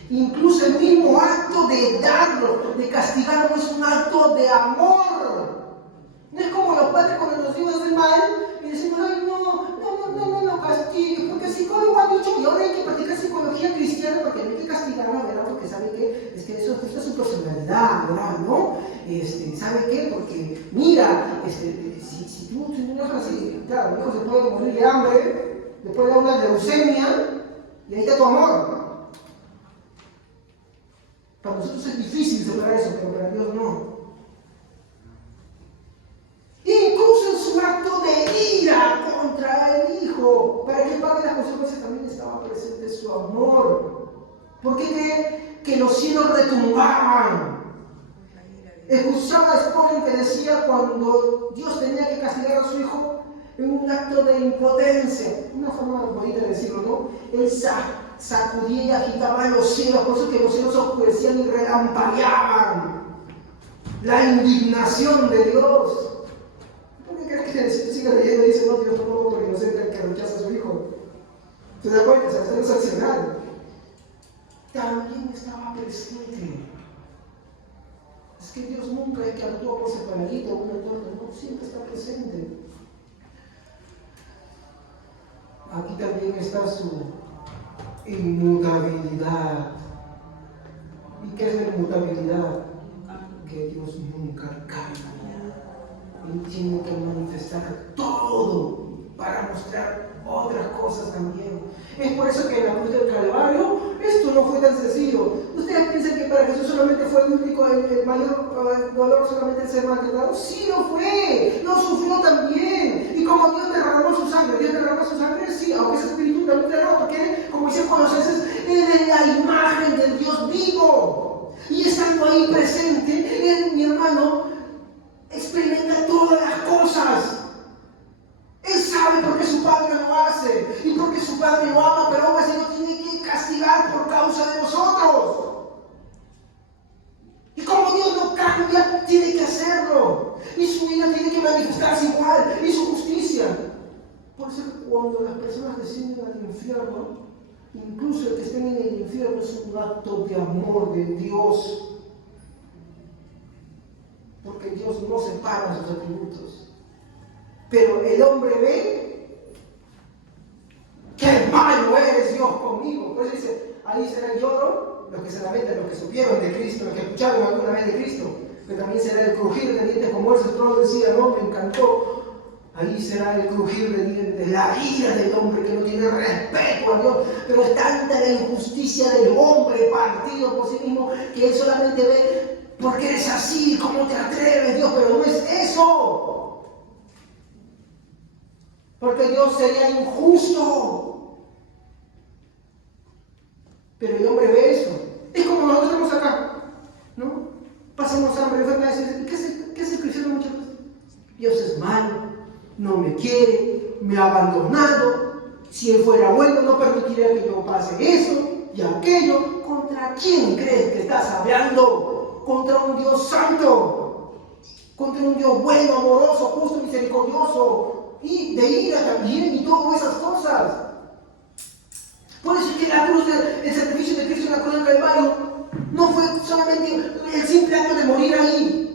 Incluso el mismo acto de darlo, de castigarlo, es un acto de amor. No es como los padres cuando los hijos hacen mal y decimos, ay, no castigues, porque el psicólogo ha dicho, y ahora hay que practicar psicología cristiana porque no hay que castigarla, ¿verdad? Porque sabe que es que eso es su personalidad, ¿verdad? ¿No? ¿Sabe qué? Porque mira, si tú no dejas así, claro, el hijo se puede morir de hambre, le puede dar una leucemia y ahí está tu amor. Para nosotros es difícil separar eso, pero para Dios no. Incluso en su acto de ira contra el Hijo, para que pague las consecuencias, también estaba presente su amor. ¿Por qué cree que los cielos retumbaban? Escuchaba a Spurgeon que decía cuando Dios tenía que castigar a su Hijo en un acto de impotencia, una forma bonita de decirlo, ¿no? Él sacudía y agitaba los cielos, por eso que los cielos oscurecían y relampagueaban. La indignación de Dios. ¿Por qué crees que si tú sigues leyendo dice, no, Dios tomó por inocente al que rechaza a su Hijo? ¿Te das cuenta? O sea, está sancionado. También estaba presente. Es que Dios nunca es que actúa por separadito, una torta, no, siempre está presente. Aquí también está su inmutabilidad. ¿Y qué es la inmutabilidad? Que Dios nunca cambia. Él tiene que manifestar todo para mostrar otras cosas también. Es por eso que en la cruz del Calvario esto no fue tan sencillo. Ustedes piensan que para Jesús solamente fue el único, el mayor dolor solamente el ser maltratado. Sí lo fue, lo sufrió también. Y como Dios derramó su sangre, sí, aunque ese espíritu también derramó, porque como dicen Colosenses, Él es la imagen del Dios vivo. Y estando ahí presente, Él, mi hermano, experimenta todas las cosas. Él sabe por qué su padre lo hace y porque su padre lo ama, pero aún así lo tiene que castigar por causa de nosotros. Y como Dios no cambia, tiene que hacerlo. Y su vida tiene que manifestarse igual, y su justicia. Por eso cuando las personas descienden al infierno, incluso el que estén en el infierno es un acto de amor de Dios. Porque Dios no separa sus atributos. Pero el hombre ve, ¡qué malo eres Dios conmigo! Por eso dice, ahí será el lloro, los que se lamentan, los que supieron de Cristo, los que escucharon alguna vez de Cristo, pero también será el crujir de dientes, como el Señor decía, no, me encantó. Ahí será el crujir de dientes, la ira del hombre que no tiene respeto a Dios, pero es tanta la injusticia del hombre partido por sí mismo que él solamente ve, porque eres así, ¿cómo te atreves, Dios? Pero no es eso. Porque Dios sería injusto. Pero el hombre ve eso. Es como nosotros estamos acá, ¿no? Pasamos hambre, enfermedades. ¿Qué es el cristiano muchas veces? Dios es malo, no me quiere, me ha abandonado. Si Él fuera bueno, no permitiría que yo pase eso y aquello. ¿Contra quién crees que estás hablando? Contra un Dios santo, contra un Dios bueno, amoroso, justo, misericordioso, y de ira también, y todas esas cosas. Por eso es que la cruz, el sacrificio de Cristo en la cruz del Calvario, no fue solamente el simple acto de morir ahí.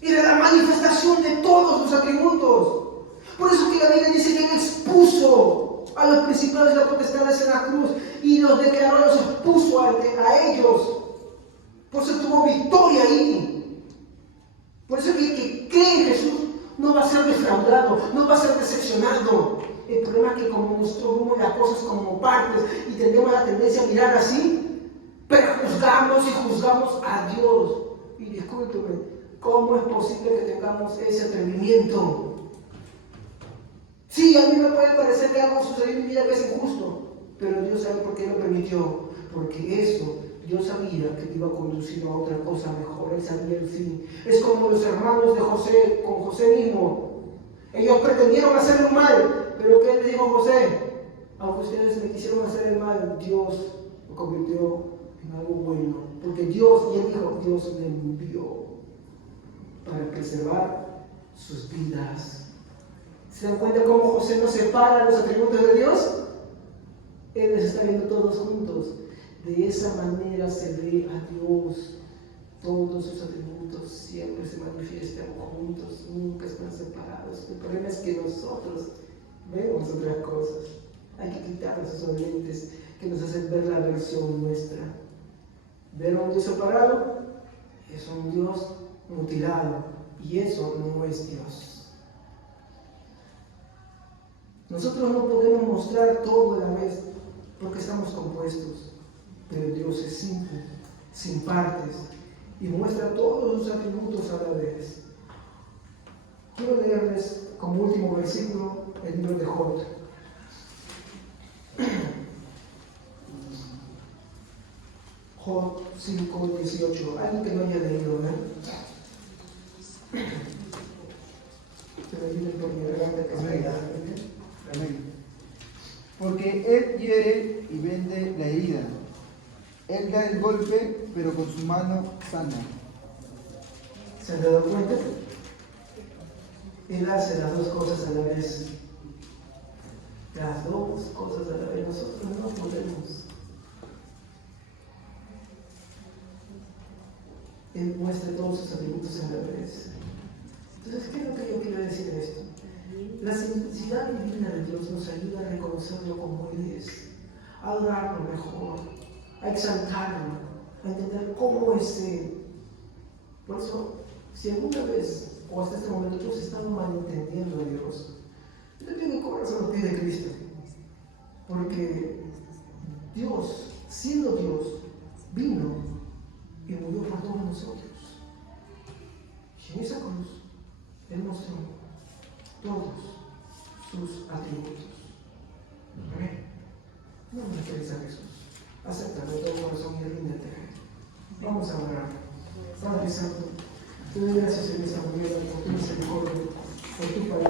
Era la manifestación de todos los atributos. Por eso que la Biblia dice que Él expuso a los principados y las potestades en la cruz y los declaró, los expuso a ellos. Por eso tuvo victoria ahí. Por eso que cree en Jesús no va a ser defraudado, no va a ser decepcionado. El problema es que como nosotros vemos las cosas como partes y tenemos la tendencia a mirar así, pero juzgamos a Dios. Y discúlpeme, ¿cómo es posible que tengamos ese atrevimiento? Sí, a mí me puede parecer que algo sucedió en mi vida que es injusto, pero Dios sabe por qué lo permitió. Porque eso, Dios sabía que iba a conducir a otra cosa mejor. Él sabía el fin. Es como los hermanos de José, con José mismo. Ellos pretendieron hacer el mal, pero ¿qué le dijo José? Aunque ustedes me quisieron hacer el mal, Dios lo convirtió en algo bueno. Porque Dios, y él dijo, Dios me envió para preservar sus vidas. ¿Se dan cuenta cómo José no separa los atributos de Dios? Él les está viendo todos juntos. De esa manera se ve a Dios. Todos sus atributos siempre se manifiestan juntos, nunca están separados. El problema es que nosotros vemos otras cosas. Hay que quitar esos lentes que nos hacen ver la versión nuestra. Ver a un Dios separado es un Dios mutilado, y eso no es Dios. Nosotros no podemos mostrar todo a la vez porque estamos compuestos, pero Dios es simple, sin partes, y muestra todos sus atributos a la vez. Quiero leerles como último versículo el libro de Job. Job 5:18. Alguien que no haya leído, ¿no? Que me ayuden por mi grande capacidad. Amén. Porque Él hiere y vende la herida. Él da el golpe, pero con su mano sana. ¿Se han dado cuenta? Él hace las dos cosas a la vez. Las dos cosas a la vez. Nosotros no podemos. Él muestra todos sus atributos a la vez. Entonces, ¿qué es lo que yo quiero decir en esto? La simplicidad divina de Dios nos ayuda a reconocerlo como Él es, a adorarlo mejor, a exaltarlo, a entender cómo es Él. Por eso, si alguna vez o hasta este momento tú has estado malentendiendo a Dios, yo te pido que corras a los pies de Cristo. Porque Dios, siendo Dios, vino y murió por todos nosotros. Y en esa cruz, Él mostró todos sus atributos. Amén. No me quieres a Jesús. Acéptalo de todo corazón y ríndete. Vamos a orar. Padre Santo, te doy gracias en esta mañana por tu misericordia, por tu palabra.